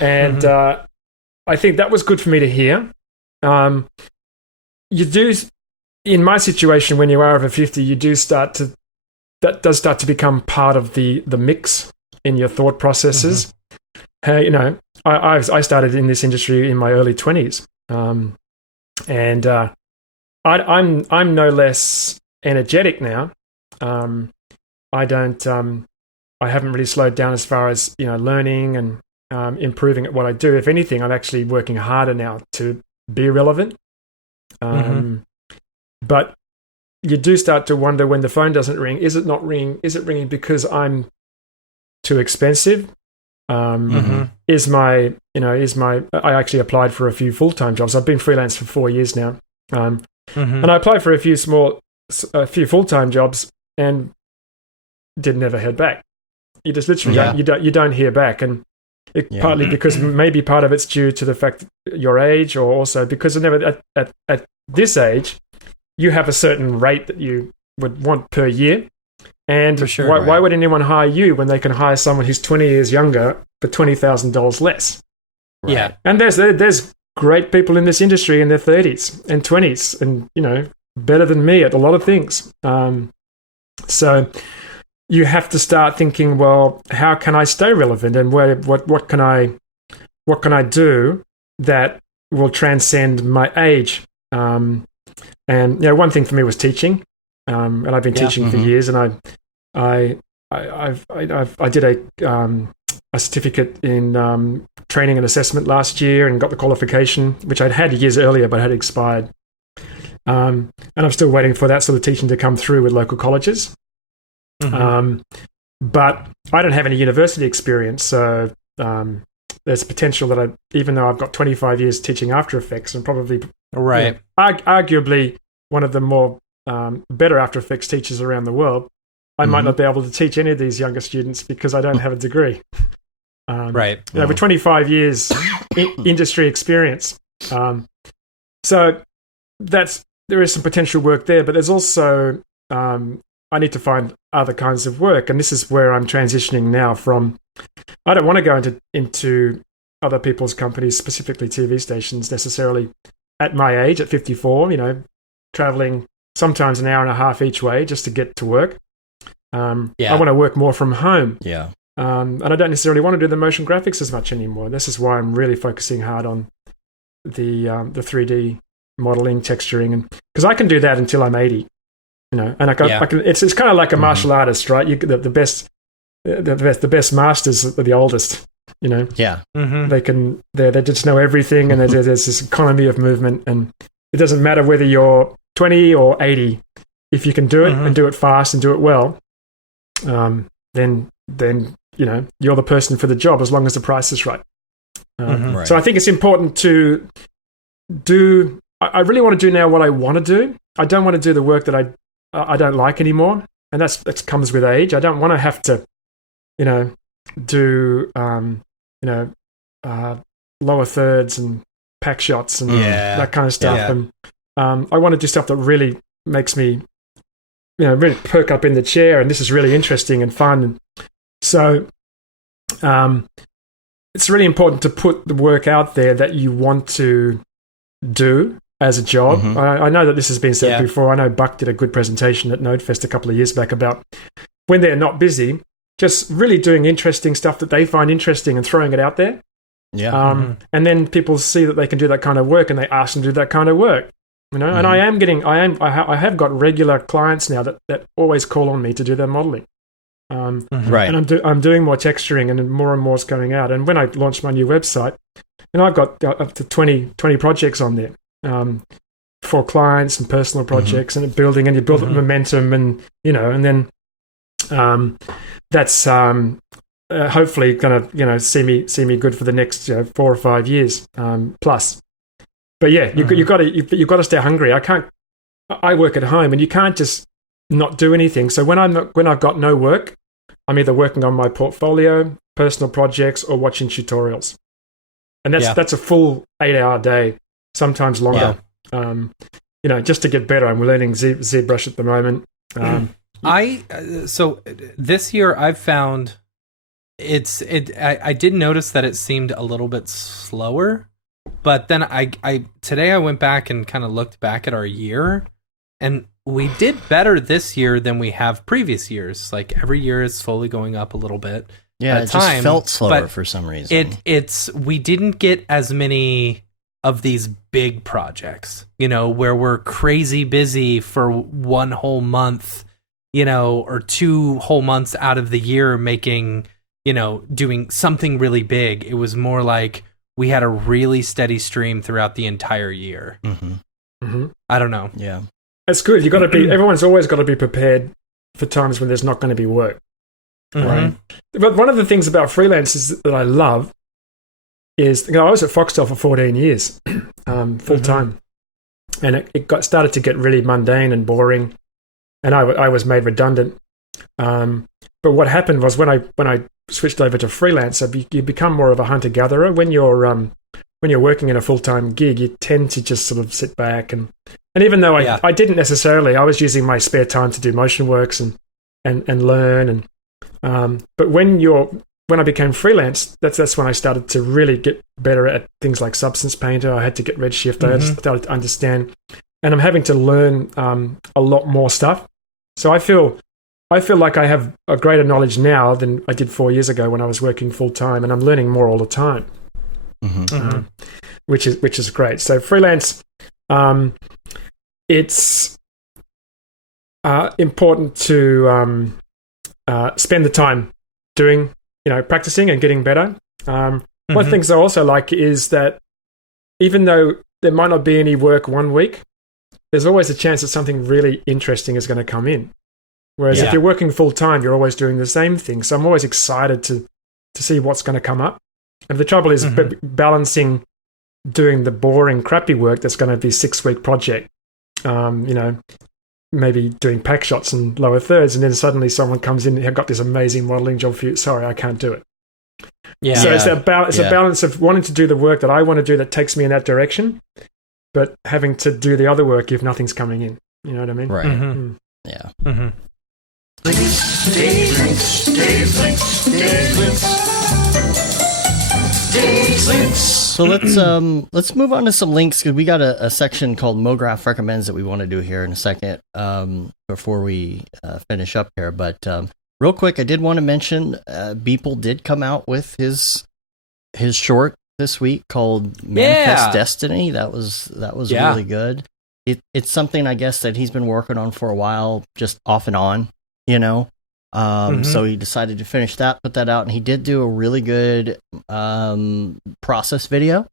And I think that was good for me to hear. You do, in my situation, when you are over 50, you do that does start to become part of the mix in your thought processes. I started in this industry in my early 20s, and I'm no less energetic now. I haven't really slowed down as far as learning and improving at what I do. If anything, I'm actually working harder now to be relevant. But you do start to wonder when the phone doesn't ring, is it not ringing? Is it ringing because I'm too expensive? I actually applied for a few full-time jobs. I've been freelance for 4 years now. And I applied for a few full-time jobs and never heard back. You just literally you don't hear back. And partly because maybe part of it's due to the fact that your age, or also because at this age, you have a certain rate that you would want per year. And why would anyone hire you when they can hire someone who's 20 years younger for $20,000 less? Right. Yeah. And there's great people in this industry in their 30s and 20s and, better than me at a lot of things. So you have to start thinking, well, how can I stay relevant, and what can I do that will transcend my age? And one thing for me was teaching, and I've been teaching for years, and I did a certificate in training and assessment last year and got the qualification, which I'd had years earlier but had expired. And I'm still waiting for that sort of teaching to come through with local colleges. But I don't have any university experience, so there's potential that even though I've got 25 years teaching After Effects and probably arguably one of the more better After Effects teachers around the world, I might not be able to teach any of these younger students because I don't have a degree. With 25 years industry experience. So there is some potential work there, but there's also I need to find other kinds of work, and this is where I'm transitioning now from. I don't want to go into other people's companies, specifically TV stations, necessarily at my age, at 54. Traveling sometimes an hour and a half each way just to get to work. I want to work more from home. And I don't necessarily want to do the motion graphics as much anymore. This is why I'm really focusing hard on the 3D modeling, texturing, and because I can do that until I'm 80. And I can. It's kind of like a martial artist, right? The best masters are the oldest. They just know everything, and there's this economy of movement, and it doesn't matter whether you're 20 or 80. If you can do it and do it fast and do it well, then you're the person for the job, as long as the price is right. So I think it's important to do. I really want to do now what I want to do. I don't want to do the work that I don't like anymore, and that comes with age. I don't want to have to, do lower thirds and pack shots and that kind of stuff. And I want to do stuff that really makes me, really perk up in the chair. And this is really interesting and fun. So, it's really important to put the work out there that you want to do as a job. I know that this has been said before. I know Buck did a good presentation at NodeFest a couple of years back about when they're not busy, just really doing interesting stuff that they find interesting and throwing it out there. And then people see that they can do that kind of work and they ask them to do that kind of work. And I have got regular clients now that always call on me to do their modeling. And I'm doing more texturing, and more is coming out. And when I launched my new website, I've got up to 20 projects on there. For clients and personal projects, and building, and you build up momentum, and and then that's hopefully going to see me good for the next 4 or 5 years plus. But you've got to stay hungry. I work at home, and you can't just not do anything. So when I've got no work, I'm either working on my portfolio, personal projects, or watching tutorials, and that's a full 8-hour day. Sometimes longer, just to get better. I'm learning ZBrush at the moment. So this year I've found I did notice that it seemed a little bit slower, but then today I went back and kind of looked back at our year, and we did better this year than we have previous years. Like every year is slowly going up a little bit. Yeah, it just felt slower for some reason. We didn't get as many of these big projects, where we're crazy busy for one whole month, or 2 whole months out of the year making, doing something really big. It was more like we had a really steady stream throughout the entire year. I don't know. Yeah. It's good. You got to be. Everyone's always got to be prepared for times when there's not going to be work. Right. But one of the things about freelance is that I love is, I was at Foxtel for 14 years, full time, and it started to get really mundane and boring, and I was made redundant. But what happened was when I switched over to freelance, you become more of a hunter gatherer. When you're working in a full time gig, you tend to just sort of sit back and even though I didn't necessarily, I was using my spare time to do motion works and learn but when I became freelance, that's when I started to really get better at things like Substance Painter. I had to get Redshift. I started to understand, and I'm having to learn a lot more stuff. So I feel like I have a greater knowledge now than I did 4 years ago when I was working full time, and I'm learning more all the time, which is great. So freelance, it's important to spend the time doing, practicing and getting better. One of the things I also like is that even though there might not be any work one week, there's always a chance that something really interesting is going to come in. Whereas if you're working full time, you're always doing the same thing. So I'm always excited to see what's going to come up. And the trouble is balancing doing the boring, crappy work that's going to be a 6-week project. Maybe doing pack shots and lower thirds, and then suddenly someone comes in and have got this amazing modeling job for you. Sorry, I can't do it. Yeah. So it's a balance of wanting to do the work that I want to do that takes me in that direction, but having to do the other work if nothing's coming in. You know what I mean? Right. Yeah. So let's move on to some links, because we got a section called Mograph Recommends that we want to do here in a second before we finish up here. But real quick, I did want to mention Beeple did come out with his short this week called Manifest Destiny. That was really good. It's something, I guess, that he's been working on for a while, just off and on, so he decided to finish that, put that out, and he did do a really good process video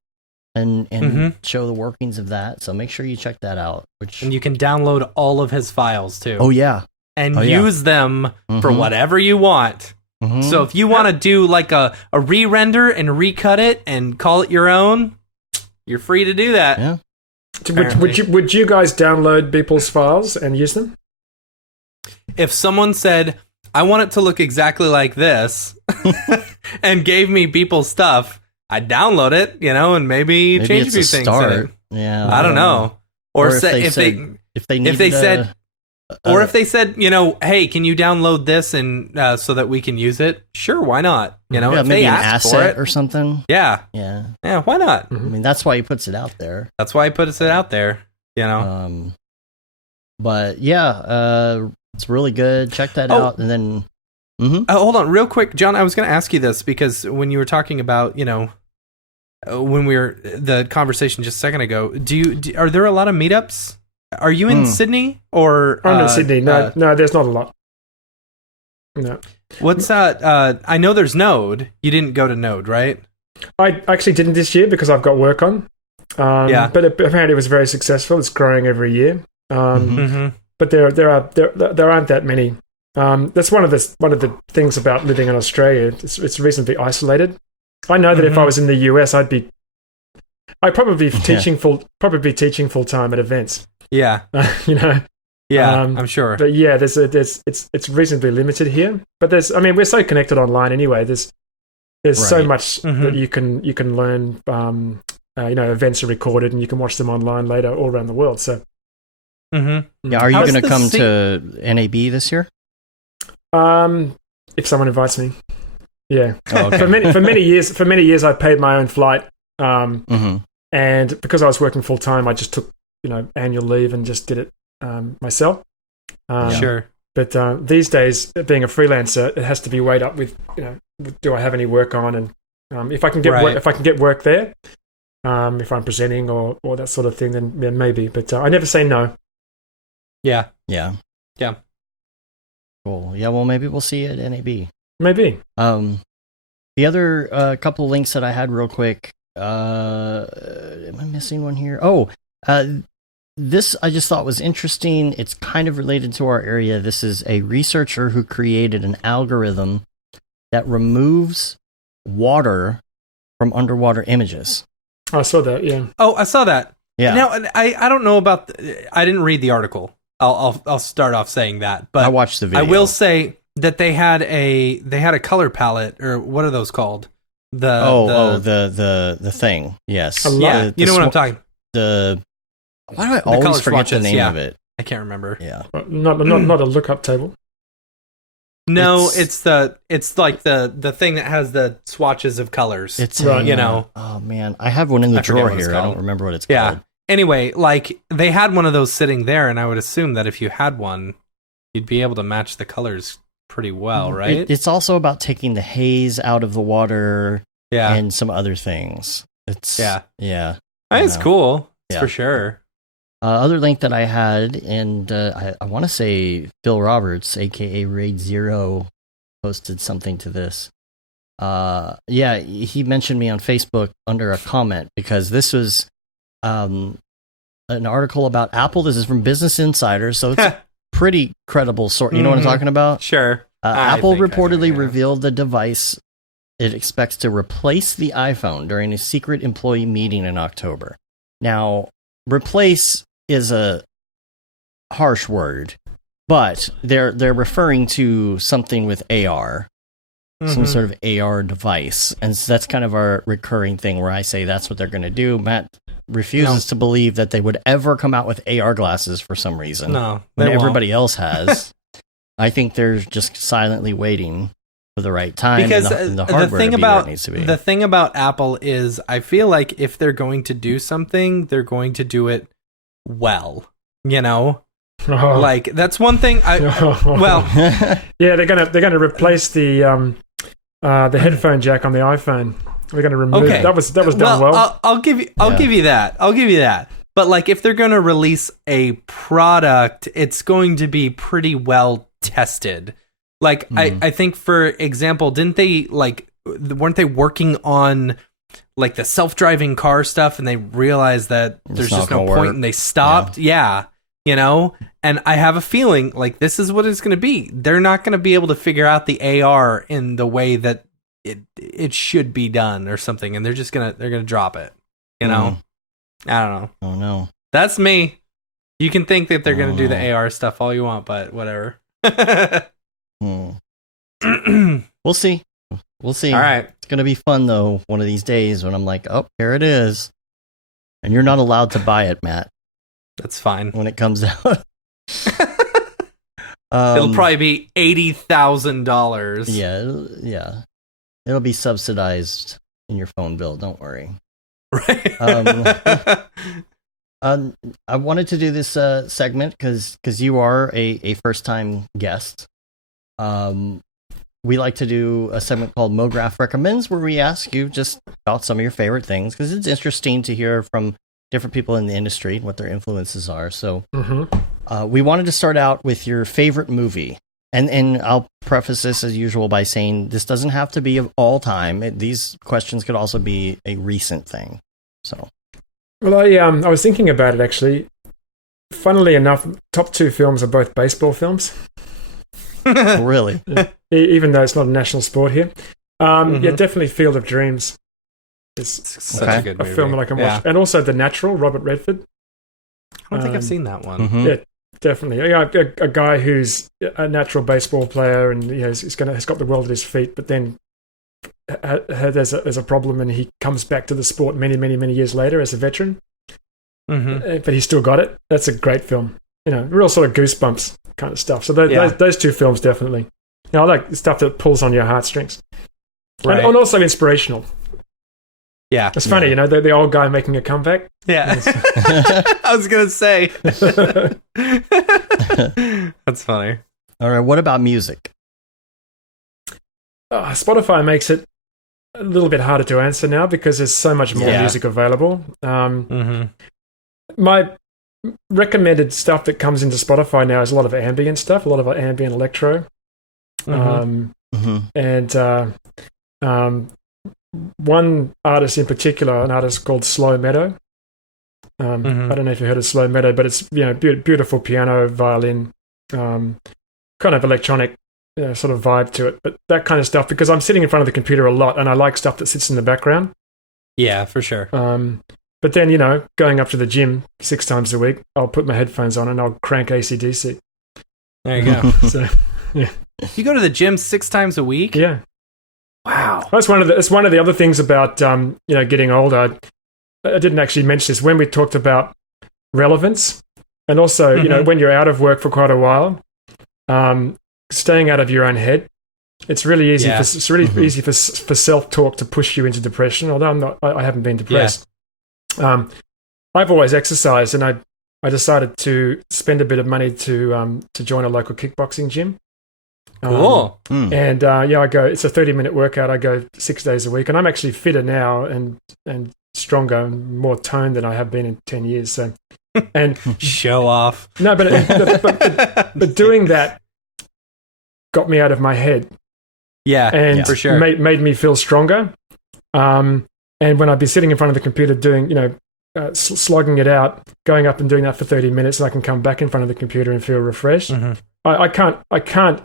and show the workings of that. So make sure you check that out. And you can download all of his files too. Oh yeah, and use them for whatever you want. So if you want to do like a re-render and recut it and call it your own, you're free to do that. Yeah. Would you guys download Beeple's files and use them? If someone said, I want it to look exactly like this, and gave me Beeple's stuff, I'd download it, and maybe change a few things in it. Yeah, I don't know. Or if they said, hey, can you download this and so that we can use it? Sure, why not? If maybe they an ask asset for it, or something. Yeah, why not? I mean, that's why he puts it out there. That's why he puts it out there. But yeah, it's really good. Check that out, and then. Hold on, real quick, John. I was going to ask you this because when you were talking about, when we were the conversation just a second ago, are there a lot of meetups? Are you in Sydney or? I'm in Sydney. No, there's not a lot. No. What's that? I know there's Node. You didn't go to Node, right? I actually didn't this year because I've got work on. But apparently it was very successful. It's growing every year. But there aren't that many. That's one of the things about living in Australia. It's reasonably isolated. I know that if I was in the US, I'd probably be teaching full time at events. Yeah, I'm sure. But yeah, it's reasonably limited here. But we're so connected online anyway. There's so much that you can learn. Events are recorded and you can watch them online later all around the world. So. Yeah, are you going to come to NAB this year? If someone invites me, yeah. Oh, okay. For many years, I paid my own flight. And because I was working full time, I just took annual leave and just did it myself. Sure. But these days, being a freelancer, it has to be weighed up with do I have any work on, and if I can get work there, if I'm presenting or that sort of thing, then maybe. But I never say no. Yeah. Cool. Yeah, well, maybe we'll see you at NAB. Maybe. The other couple of links that I had real quick. Am I missing one here? Oh, this I just thought was interesting. It's kind of related to our area. This is a researcher who created an algorithm that removes water from underwater images. I saw that. Yeah. Oh, I saw that. Yeah. Now I don't know about. I didn't read the article. I'll start off saying that, but I watched the video. I will say that they had a color palette, or what are those called? The thing. Yes. Yeah, you know what I'm talking. Why do I always forget swatches, the name of it? I can't remember. Yeah. Not a lookup table. No, it's like the thing that has the swatches of colors. It's you know. Oh man, I have one in the drawer here. I don't remember what it's called. Anyway, like they had one of those sitting there, and I would assume that if you had one, you'd be able to match the colors pretty well, right? It's also about taking the haze out of the water, yeah, and some other things. It's I think it's cool. It's for sure. Other link that I had, and I want to say Phil Roberts, aka Raid Zero, posted something to this. He mentioned me on Facebook under a comment because this was an article about Apple. This is from Business Insider, so it's a pretty credible source. You know what I'm talking about? Sure. Apple reportedly revealed the device it expects to replace the iPhone during a secret employee meeting in October. Now, replace is a harsh word, but they're referring to something with AR, some sort of AR device, and so that's kind of our recurring thing where I say that's what they're going to do. Matt refuses to believe that they would ever come out with AR glasses for some reason. No, when everybody else has. I think they're just silently waiting for the right time because and the hardware to be where it needs to be. The thing about Apple is I feel like if they're going to do something, they're going to do it well, you know? Like that's one thing yeah, they're gonna replace the headphone jack on the iPhone. We're gonna remove that was done well. I'll give you that. But like if they're gonna release a product, it's going to be pretty well tested. Like I think for example, weren't they working on like the self-driving car stuff and they realized that there's just no point and they stopped? Yeah. You know? And I have a feeling like this is what it's going to be. They're not going to be able to figure out the AR in the way that it should be done or something, and they're going to drop it. You know? I don't know. Oh no. That's me. You can think that they're going to do the AR stuff all you want, but whatever. We'll see. We'll see. All right. It's going to be fun, though, one of these days when I'm like, oh, here it is. And you're not allowed to buy it, Matt. That's fine. When it comes out. It'll probably be $80,000. Yeah. It'll be subsidized in your phone bill. Don't worry. Right. I wanted to do this segment because you are a first-time guest. We like to do a segment called Mograph Recommends, where we ask you just about some of your favorite things, because it's interesting to hear from different people in the industry what their influences are. So we wanted to start out with your favorite movie. And I'll preface this as usual by saying this doesn't have to be of all time. These questions could also be a recent thing. So, well, I was thinking about it actually. Funnily enough, top two films are both baseball films. Really? Even though it's not a national sport here. Yeah, definitely Field of Dreams. It's such a good movie. Film that I can watch. And also The Natural, Robert Redford. I don't think I've seen that one. Yeah, definitely. A guy who's a natural baseball player and has got the world at his feet, but then there's a problem and he comes back to the sport many, many, many years later as a veteran. But he's still got it. That's a great film. Real sort of goosebumps kind of stuff. So those two films definitely. I like stuff that pulls on your heartstrings. Right. And also inspirational. Yeah. It's funny, the old guy making a comeback. Yeah. I was going to say. That's funny. All right. What about music? Spotify makes it a little bit harder to answer now because there's so much more music available. My recommended stuff that comes into Spotify now is a lot of ambient stuff, a lot of ambient electro. And one artist in particular, an artist called Slow Meadow. I don't know if you heard of Slow Meadow, but it's beautiful piano, violin, kind of electronic sort of vibe to it. But that kind of stuff, because I'm sitting in front of the computer a lot, and I like stuff that sits in the background. Yeah, for sure. But then, going up to the gym 6 times a week, I'll put my headphones on and I'll crank AC/DC. There you go. So, yeah. You go to the gym 6 times a week? Yeah. Wow. That's one of the other things about getting older. I didn't actually mention this when we talked about relevance, and also when you're out of work for quite a while, staying out of your own head. It's really easy. Yeah. It's really easy for self-talk to push you into depression. Although I haven't been depressed. Yeah. I've always exercised, and I decided to spend a bit of money to join a local kickboxing gym. Cool. And I go. It's a 30-minute workout. I go 6 days a week, and I'm actually fitter now and stronger and more toned than I have been in 10 years. So, and show off. No, but doing that got me out of my head. Yeah, and for sure. Made me feel stronger. And when I'd be sitting in front of the computer doing, slogging it out, going up and doing that for 30 minutes, and I can come back in front of the computer and feel refreshed. I can't.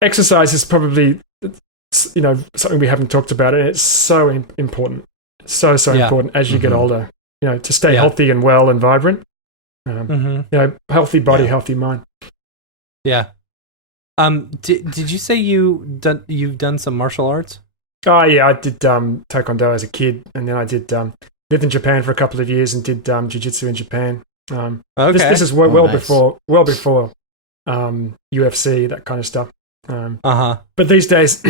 Exercise is probably, something we haven't talked about, and it's so important. So important as you get older. To stay healthy and well and vibrant. Healthy body, healthy mind. Yeah. Did you say you've done some martial arts? Oh yeah, I did taekwondo as a kid, and then I did lived in Japan for a couple of years and did jiu-jitsu in Japan. Okay. This is well before UFC, that kind of stuff. But these days,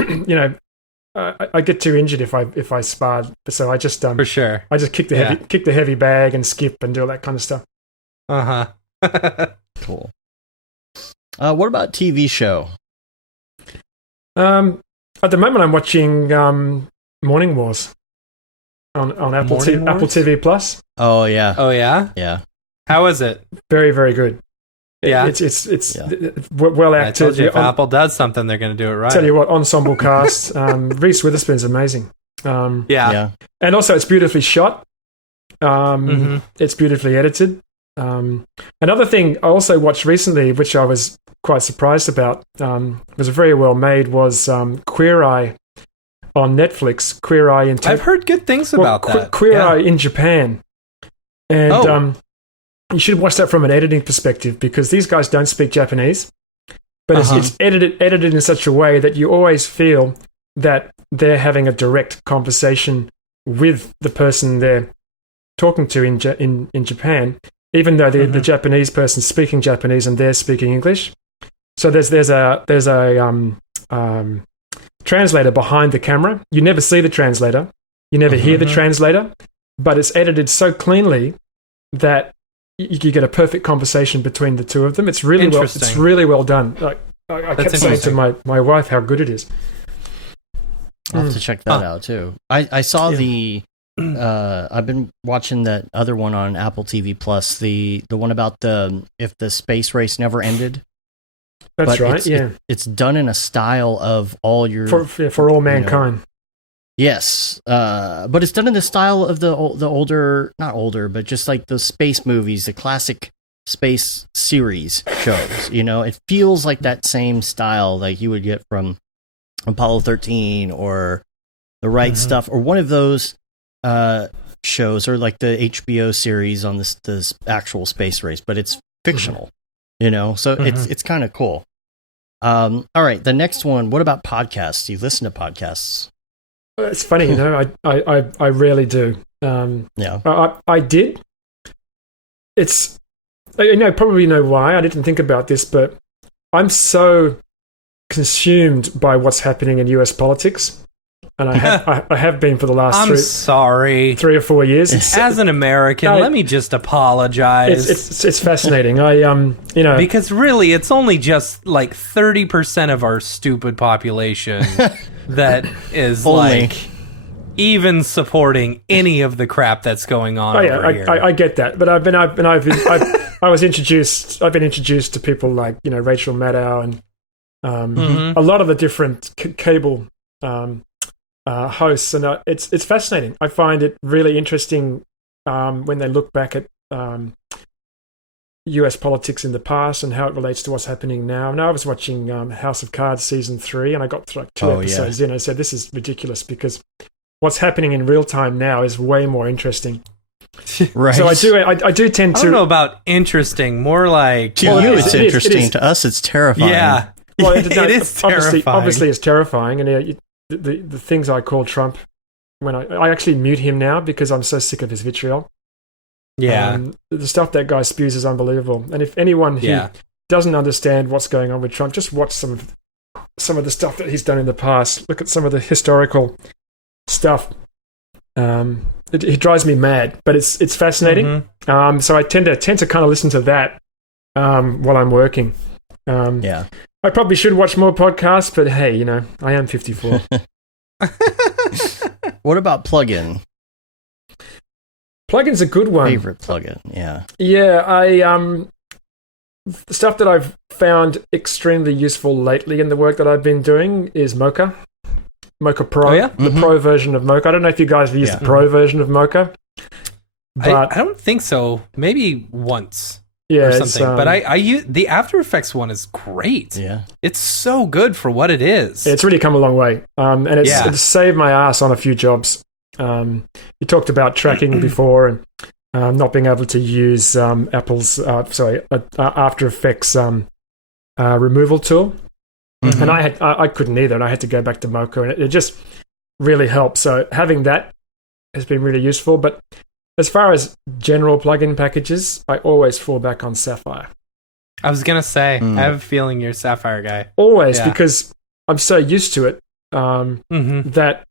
I get too injured if I sparred, so I just for sure. I just kick the heavy bag and skip and do all that kind of stuff. Cool. What about TV show? At the moment, I'm watching Morning Wars on Apple TV Plus. Oh yeah. Oh yeah. Yeah. How is it? Very, very good. Yeah, it's well acted. I told you if Apple does something, they're going to do it right. Tell you what, ensemble cast. Reese Witherspoon's amazing. Yeah, and also it's beautifully shot. It's beautifully edited. Another thing I also watched recently, which I was quite surprised about, was very well made, was Queer Eye on Netflix. Queer Eye in I've heard good things about that. Queer Eye in Japan, and you should watch that from an editing perspective, because these guys don't speak Japanese, but it's edited in such a way that you always feel that they're having a direct conversation with the person they're talking to in Japan, even though the Japanese person's speaking Japanese and they're speaking English. So there's a translator behind the camera. You never see the translator. You never hear the translator, but it's edited so cleanly that you get a perfect conversation between the two of them. It's really well. It's really well done. Like I kept saying to my wife how good it is. I'll have to check that out too. I saw the. I've been watching that other one on Apple TV Plus. The one about if the space race never ended. That's right. It's done in a style of all your for all mankind. Yes, but it's done in the style of the older, not older, but just like the space movies, the classic space series shows. It feels like that same style like you would get from Apollo 13 or The Right Stuff, or one of those shows, or like the HBO series on this actual space race, but it's fictional. So it's kind of cool. All right, the next one. What about podcasts? Do you listen to podcasts? It's funny, I rarely do. I did. It's, probably know why. I didn't think about this, but I'm so consumed by what's happening in US politics, and I have been for the last 3 or 4 years. As an American, let me just apologize. It's fascinating. Because really, it's only just like 30% of our stupid population that is even supporting any of the crap that's going on over here. I get that, but I've been introduced to people like Rachel Maddow and a lot of the different cable hosts, and it's fascinating. I find it really interesting when they look back at US politics in the past and how it relates to what's happening now. Now I was watching House of Cards season 3, and I got like 2 episodes in. I said, this is ridiculous because what's happening in real time now is way more interesting. Right. So I do tend to. I don't know about interesting, more like to you it's interesting. To us, it's terrifying. Yeah. Well, it is terrifying. Obviously, it's terrifying, and the things I call Trump, when I actually mute him now because I'm so sick of his vitriol. Yeah, the stuff that guy spews is unbelievable. And if anyone who doesn't understand what's going on with Trump, just watch some of the stuff that he's done in the past. Look at some of the historical stuff. It drives me mad, but it's fascinating. Mm-hmm. So I tend to kind of listen to that while I'm working. I probably should watch more podcasts, but hey, I am 54. What about plugin? Plugin's a good one. Favorite plugin, yeah. Yeah, the stuff that I've found extremely useful lately in the work that I've been doing is Mocha Pro. Oh, yeah? The Pro version of Mocha. I don't know if you guys have used the Pro version of Mocha. But I don't think so. Maybe once. Yeah, or something. But I use the After Effects one is great. Yeah, it's so good for what it is. It's really come a long way, and it's saved my ass on a few jobs. You talked about tracking before and not being able to use Apple's After Effects removal tool, and I couldn't either, and I had to go back to Mocha, and it just really helped. So having that has been really useful. But as far as general plugin packages, I always fall back on Sapphire. I was gonna say, I have a feeling you're a Sapphire guy. Always, because I'm so used to it that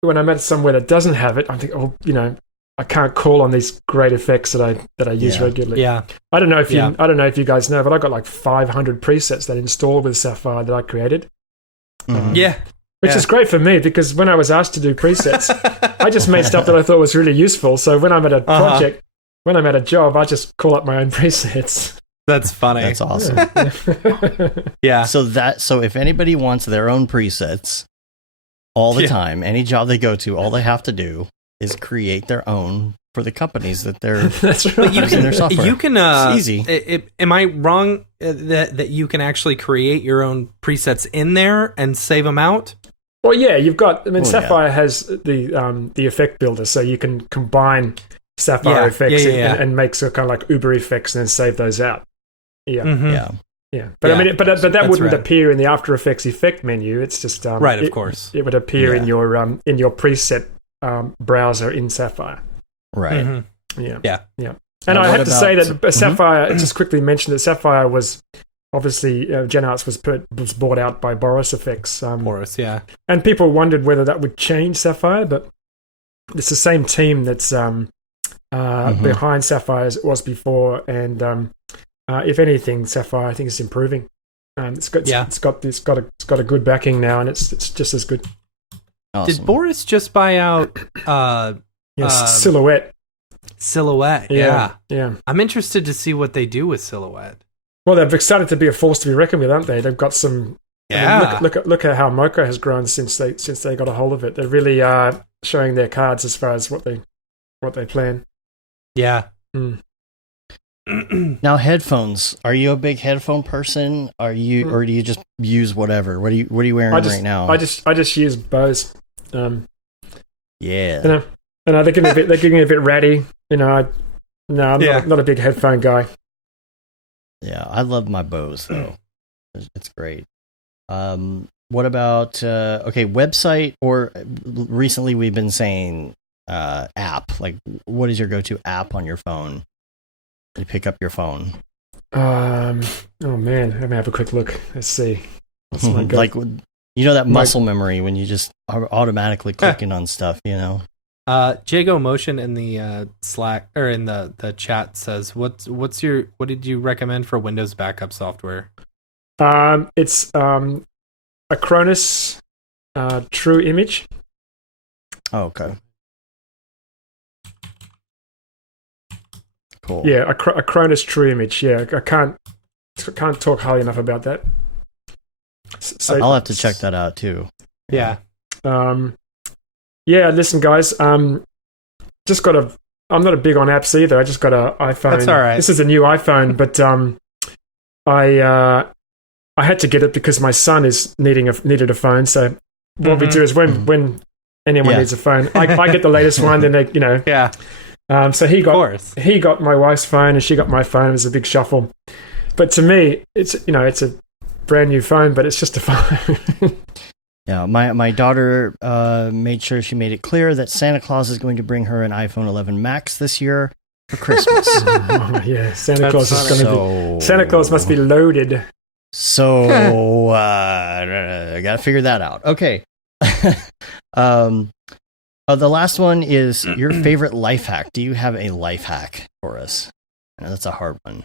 when I'm at somewhere that doesn't have it, I'm thinking, I can't call on these great effects that I use regularly. Yeah, I don't know if you guys know, but I got like 500 presets that installed with Sapphire that I created. Which is great for me because when I was asked to do presets, I just made stuff that I thought was really useful. So when I'm at a project, when I'm at a job, I just call up my own presets. That's funny. That's awesome. Yeah. So if anybody wants their own presets all the time, any job they go to, all they have to do is create their own for the companies that they're using their software. You can. It's easy. Am I wrong that you can actually create your own presets in there and save them out? Well, yeah, you've got. I mean, Sapphire has the effect builder, so you can combine Sapphire effects and make sort of kind of like Uber effects and then save those out. Yeah, But I mean, but that wouldn't appear in the After Effects effect menu. It's just right, of course. It would appear in your preset browser in Sapphire. Right. Mm-hmm. Yeah. And I have to say that Sapphire. Just quickly mention that Sapphire was. Obviously, GenArts was bought out by Boris Effects. Boris, yeah. And people wondered whether that would change Sapphire, but it's the same team that's behind Sapphire as it was before. And if anything, Sapphire I think is improving. It's got a good backing now, and it's just as good. Awesome. Did Boris just buy out? Silhouette. Silhouette, yeah. I'm interested to see what they do with Silhouette. Well, they've started to be a force to be reckoned with, aren't they? They've got some. Yeah. I mean, look at how Mocha has grown since they got a hold of it. They really are showing their cards as far as what they plan. Yeah. Now, headphones. Are you a big headphone person? Or do you just use whatever? What are you wearing right now? I just use Bose. Yeah. They're getting a bit ratty. I'm not a big headphone guy. Yeah, I love my Bose though. It's great. What about website, or recently we've been saying app. Like, what is your go-to app on your phone? You pick up your phone. Oh man, let me have a quick look. Let's see. What's my go- like that muscle memory when you just are automatically clicking on stuff. Jago Motion in the Slack or in the chat says, what did you recommend for Windows backup software? It's Acronis True Image. Oh, okay. Cool. Yeah, Acronis True Image. Yeah, I can't talk highly enough about that. I'll have to check that out too. Yeah. Yeah, listen, guys. Just got a. I'm not a big on apps either. I just got an iPhone. That's all right. This is a new iPhone, but I had to get it because my son needed a phone. So what we do is when anyone needs a phone, I get the latest one. Then they, Yeah. So he got my wife's phone and she got my phone. It was a big shuffle. But to me, it's a brand new phone, but it's just a phone. Yeah, my daughter made sure she made it clear that Santa Claus is going to bring her an iPhone 11 Max this year for Christmas. Yeah, Santa Claus must be loaded. So I gotta figure that out. Okay. The last one is your favorite life hack. Do you have a life hack for us? That's a hard one.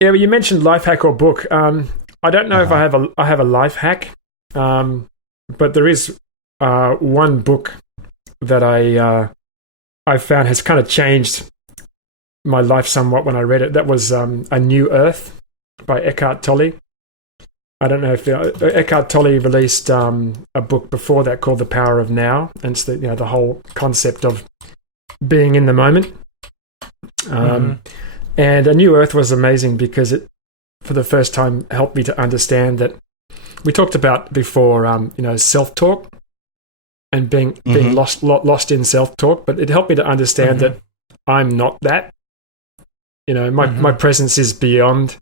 Yeah, well, you mentioned life hack or book. I don't know if I have a life hack, but there is one book that I found has kind of changed my life somewhat when I read it. That was A New Earth by Eckhart Tolle. I don't know if Eckhart Tolle released a book before that called The Power of Now, and it's the whole concept of being in the moment. And A New Earth was amazing because it, for the first time, helped me to understand that we talked about before, self-talk and being lost in self-talk, but it helped me to understand that I'm not that. My presence is beyond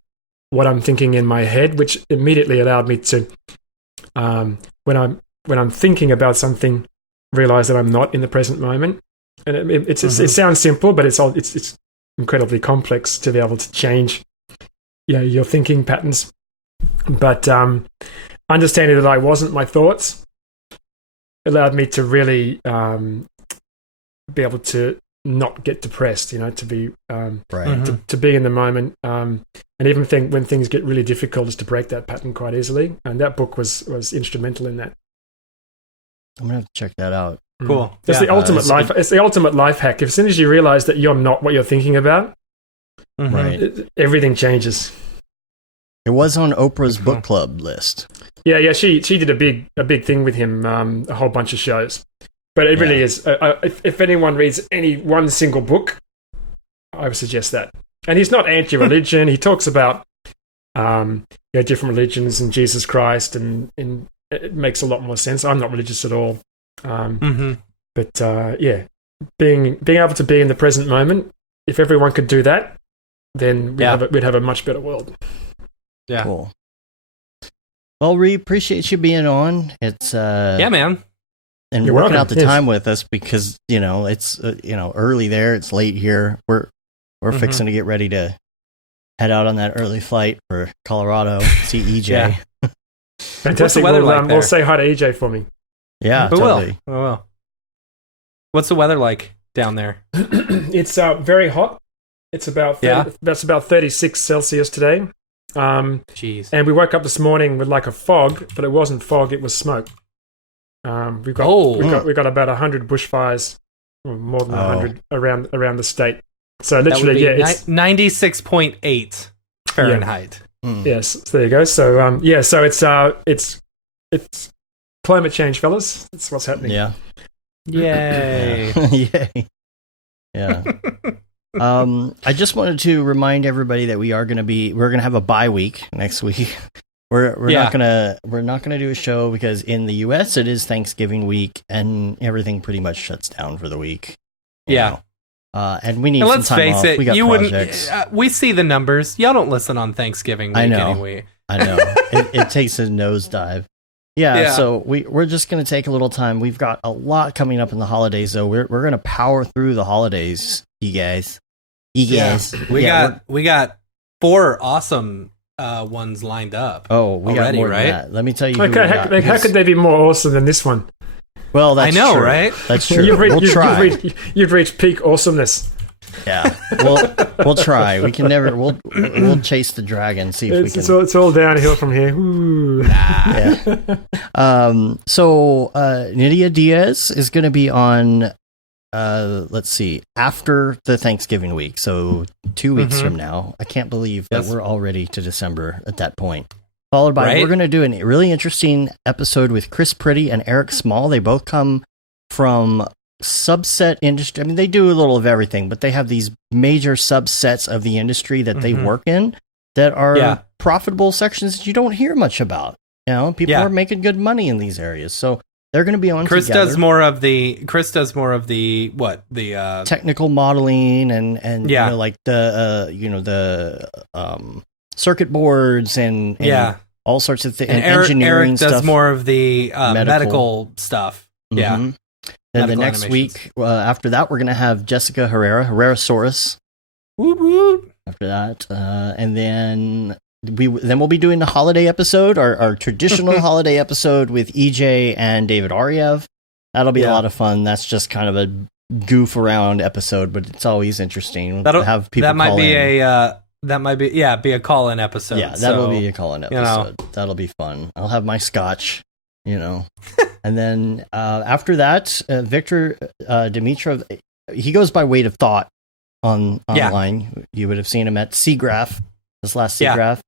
what I'm thinking in my head, which immediately allowed me to, when I'm thinking about something, realize that I'm not in the present moment. And it sounds simple, but it's incredibly complex to be able to change, your thinking patterns. But understanding that I wasn't my thoughts allowed me to really be able to not get depressed, to be to be in the moment, and even when things get really difficult, is to break that pattern quite easily. And that book was instrumental in that. I'm gonna have to check that out. Cool. It's the ultimate life. It's the ultimate life hack. As soon as you realize that you're not what you're thinking about, everything changes. It was on Oprah's book club list. Yeah. She did a big thing with him, a whole bunch of shows. But it really is. If anyone reads any one single book, I would suggest that. And he's not anti-religion. He talks about different religions and Jesus Christ, and it makes a lot more sense. I'm not religious at all. But being able to be in the present moment. If everyone could do that, then we'd have a much better world. Yeah. Cool. Well, we appreciate you being on. It's man. And You're working welcome. out the time with us because it's early there. It's late here. We're fixing to get ready to head out on that early flight for Colorado. See EJ. Yeah. Fantastic. What's the weather like there? We'll say hi to EJ for me. Yeah, We totally. will. What's the weather like down there? It's very hot. It's about that's about 36 Celsius today. Jeez. And we woke up this morning with like a fog, but it wasn't fog; it was smoke. We got about 100 bushfires, or more than 100 around the state. So literally, it's 96.8 Fahrenheit. Yes, so there you go. So so it's climate change, fellas. That's what's happening. Yeah. Yay! Yay! Yeah. I just wanted to remind everybody that we're gonna have a bye week next week. We're not gonna do a show because in the US it is Thanksgiving week and everything pretty much shuts down for the week. Yeah. And we need and some let's time face off. it, We got you projects. wouldn't. We see the numbers. Y'all don't listen on Thanksgiving week I know. anyway. I know. It takes a nosedive. Yeah, so we're just going to take a little time. We've got a lot coming up in the holidays, though. We're going to power through the holidays, you guys. We got 4 awesome ones lined up. Oh, we got already, more right? than that. Let me tell you. Okay, how could they be more awesome than this one? Well, that's I know, true. right? That's true. We'll try. You've reached peak awasomeness. Yeah, we'll try. We can never. We'll chase the dragon. See if we can. It's all downhill from here. Ooh. Yeah. So Nydia Diaz is going to be on. Let's see. After the Thanksgiving week, so 2 weeks from now. I can't believe that we're already to December at that point. Followed by, Right? we're going to do a really interesting episode with Chris Pretty and Eric Small. They both come from subset industry. I mean, they do a little of everything, but they have these major subsets of the industry that they work in that are profitable sections that you don't hear much about. You know, people are making good money in these areas. So they're going to be on Chris together. does more of the Technical modeling and you know, like the circuit boards and all sorts of things. And engineering Eric stuff. does more of the medical stuff. Yeah. Mm-hmm. Then the next week, after that, we're going to have Jessica Herrerasaurus. Whoop, whoop. After that, and then we'll be doing the holiday episode, our traditional holiday episode with EJ and David Ariev. That'll be a lot of fun. That's just kind of a goof around episode, but it's always interesting to have people. That might call be in. be a call-in episode. Yeah, that'll be a call-in episode. That'll be fun. I'll have my scotch, you know. And then after that, Victor Dimitrov, he goes by Weight of Thought online. You would have seen him at SIGGRAPH, this last SIGGRAPH.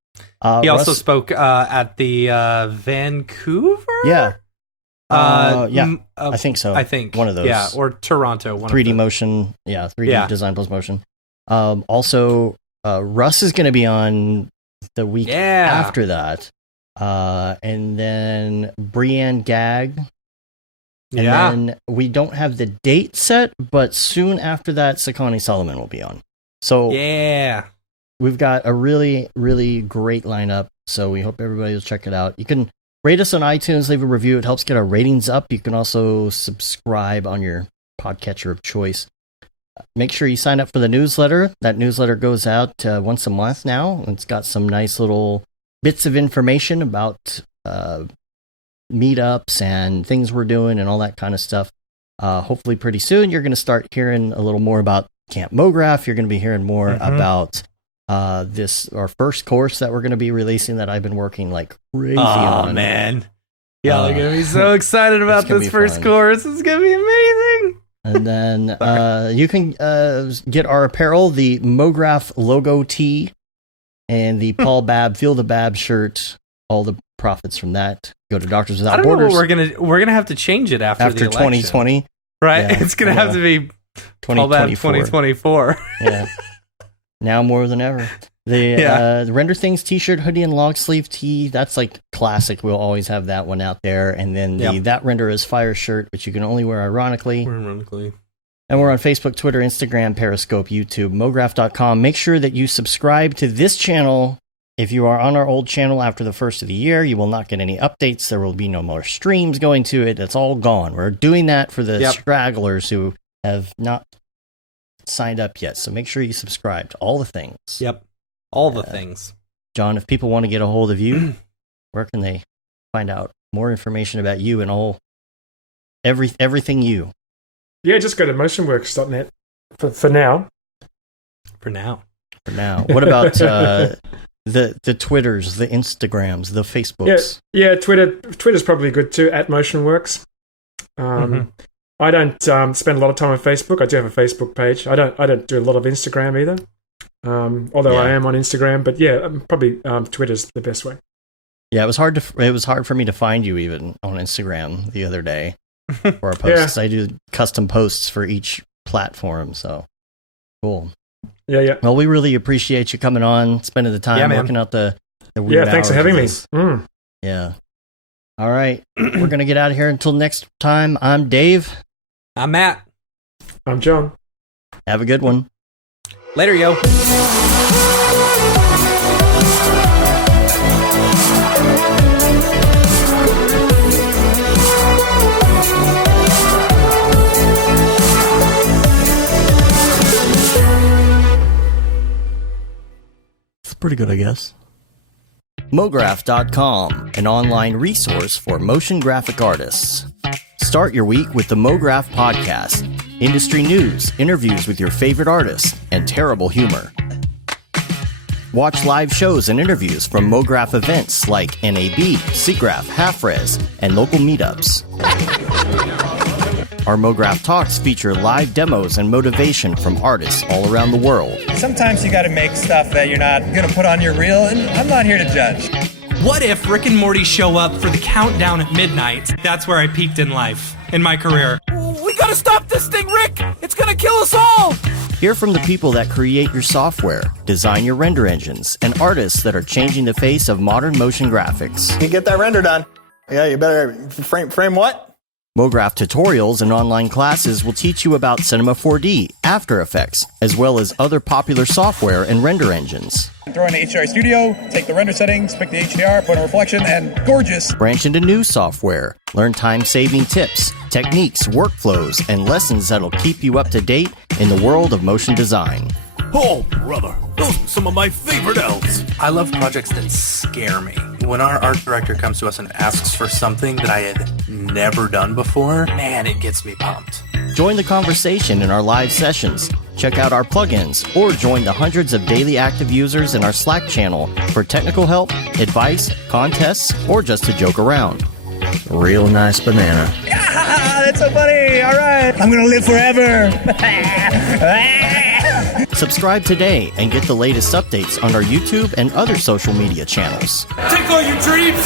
He also spoke at the Vancouver? Yeah. I think so. I think. One of those. Yeah, or Toronto. 3D motion. Yeah, 3D design plus motion. Also, Russ is going to be on the week after that. And then Brienne Gag. And then we don't have the date set, but soon after that, Sakani Solomon will be on. So we've got a really, really great lineup. So we hope everybody will check it out. You can rate us on iTunes, leave a review. It helps get our ratings up. You can also subscribe on your podcatcher of choice. Make sure you sign up for the newsletter. That newsletter goes out once a month now. It's got some nice little bits of information about meetups and things we're doing and all that kind of stuff. Hopefully pretty soon you're going to start hearing a little more about Camp Mograph. You're going to be hearing more about our first course that we're going to be releasing that I've been working like crazy on. Oh, man. Y'all are going to be so excited about this first course. It's going to be amazing. And then you can get our apparel, the Mograph logo tee and the Paul Babb Feel the Babb shirt. All the profits from that go to Doctors Without Borders. Know what we're gonna have to change it after the election. 2020, right? Yeah, it's gonna have to be 2024. Yeah, now more than ever. The Render Things t-shirt, hoodie, and long sleeve tee. That's like classic. We'll always have that one out there. And then the That Render is Fire shirt, which you can only wear ironically. And we're on Facebook, Twitter, Instagram, Periscope, YouTube, Mograph.com. Make sure that you subscribe to this channel. If you are on our old channel after the first of the year, you will not get any updates. There will be no more streams going to it. It's all gone. We're doing that for the stragglers who have not signed up yet. So make sure you subscribe to all the things. Yep. All the things. John, if people want to get a hold of you, where can they find out more information about you and everything you? Yeah, just go to motionworks.net for now. For now. What about the Twitters, the Instagrams, the Facebooks? Yeah, Twitter's probably good too, at Motionworks. I don't spend a lot of time on Facebook. I do have a Facebook page. I don't do a lot of Instagram either. Although I am on Instagram, but probably Twitter's the best way. Yeah, it was hard for me to find you even on Instagram the other day for our posts. I do custom posts for each platform, so cool. Yeah. Well, we really appreciate you coming on, spending the time working out the weird hours. Thanks for having me. Yeah. All right. We're going to get out of here until next time. I'm Dave. I'm Matt. I'm John. Have a good one. Later, yo. Pretty good, I guess. Mograph.com, an online resource for motion graphic artists. Start your week with the Mograph podcast. Industry news, interviews with your favorite artists, and terrible humor. Watch live shows and interviews from Mograph events like NAB, SIGGRAPH, Half-Res, and local meetups. Our Mograph Talks feature live demos and motivation from artists all around the world. Sometimes you got to make stuff that you're not going to put on your reel, and I'm not here to judge. What if Rick and Morty show up for the countdown at midnight? That's where I peaked in life, in my career. We gotta stop this thing, Rick! It's gonna kill us all! Hear from the people that create your software, design your render engines, and artists that are changing the face of modern motion graphics. You get that render done. Yeah, you better frame what? Mograph tutorials and online classes will teach you about Cinema 4D, After Effects, as well as other popular software and render engines. Throw in the HDR Studio, take the render settings, pick the HDR, put in a reflection, and gorgeous. Branch into new software. Learn time-saving tips, techniques, workflows, and lessons that'll keep you up to date in the world of motion design. Oh, brother, those are some of my favorite elves. I love projects that scare me. When our art director comes to us and asks for something that I had never done before, man, it gets me pumped. Join the conversation in our live sessions. Check out our plugins or join the hundreds of daily active users in our Slack channel for technical help, advice, contests, or just to joke around. Real nice banana. Ah, that's so funny. All right. I'm going to live forever. Subscribe today and get the latest updates on our YouTube and other social media channels. Take all your dreams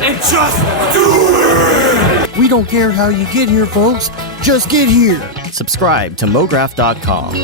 and just do it! We don't care how you get here, folks. Just get here. Subscribe to Mograph.com.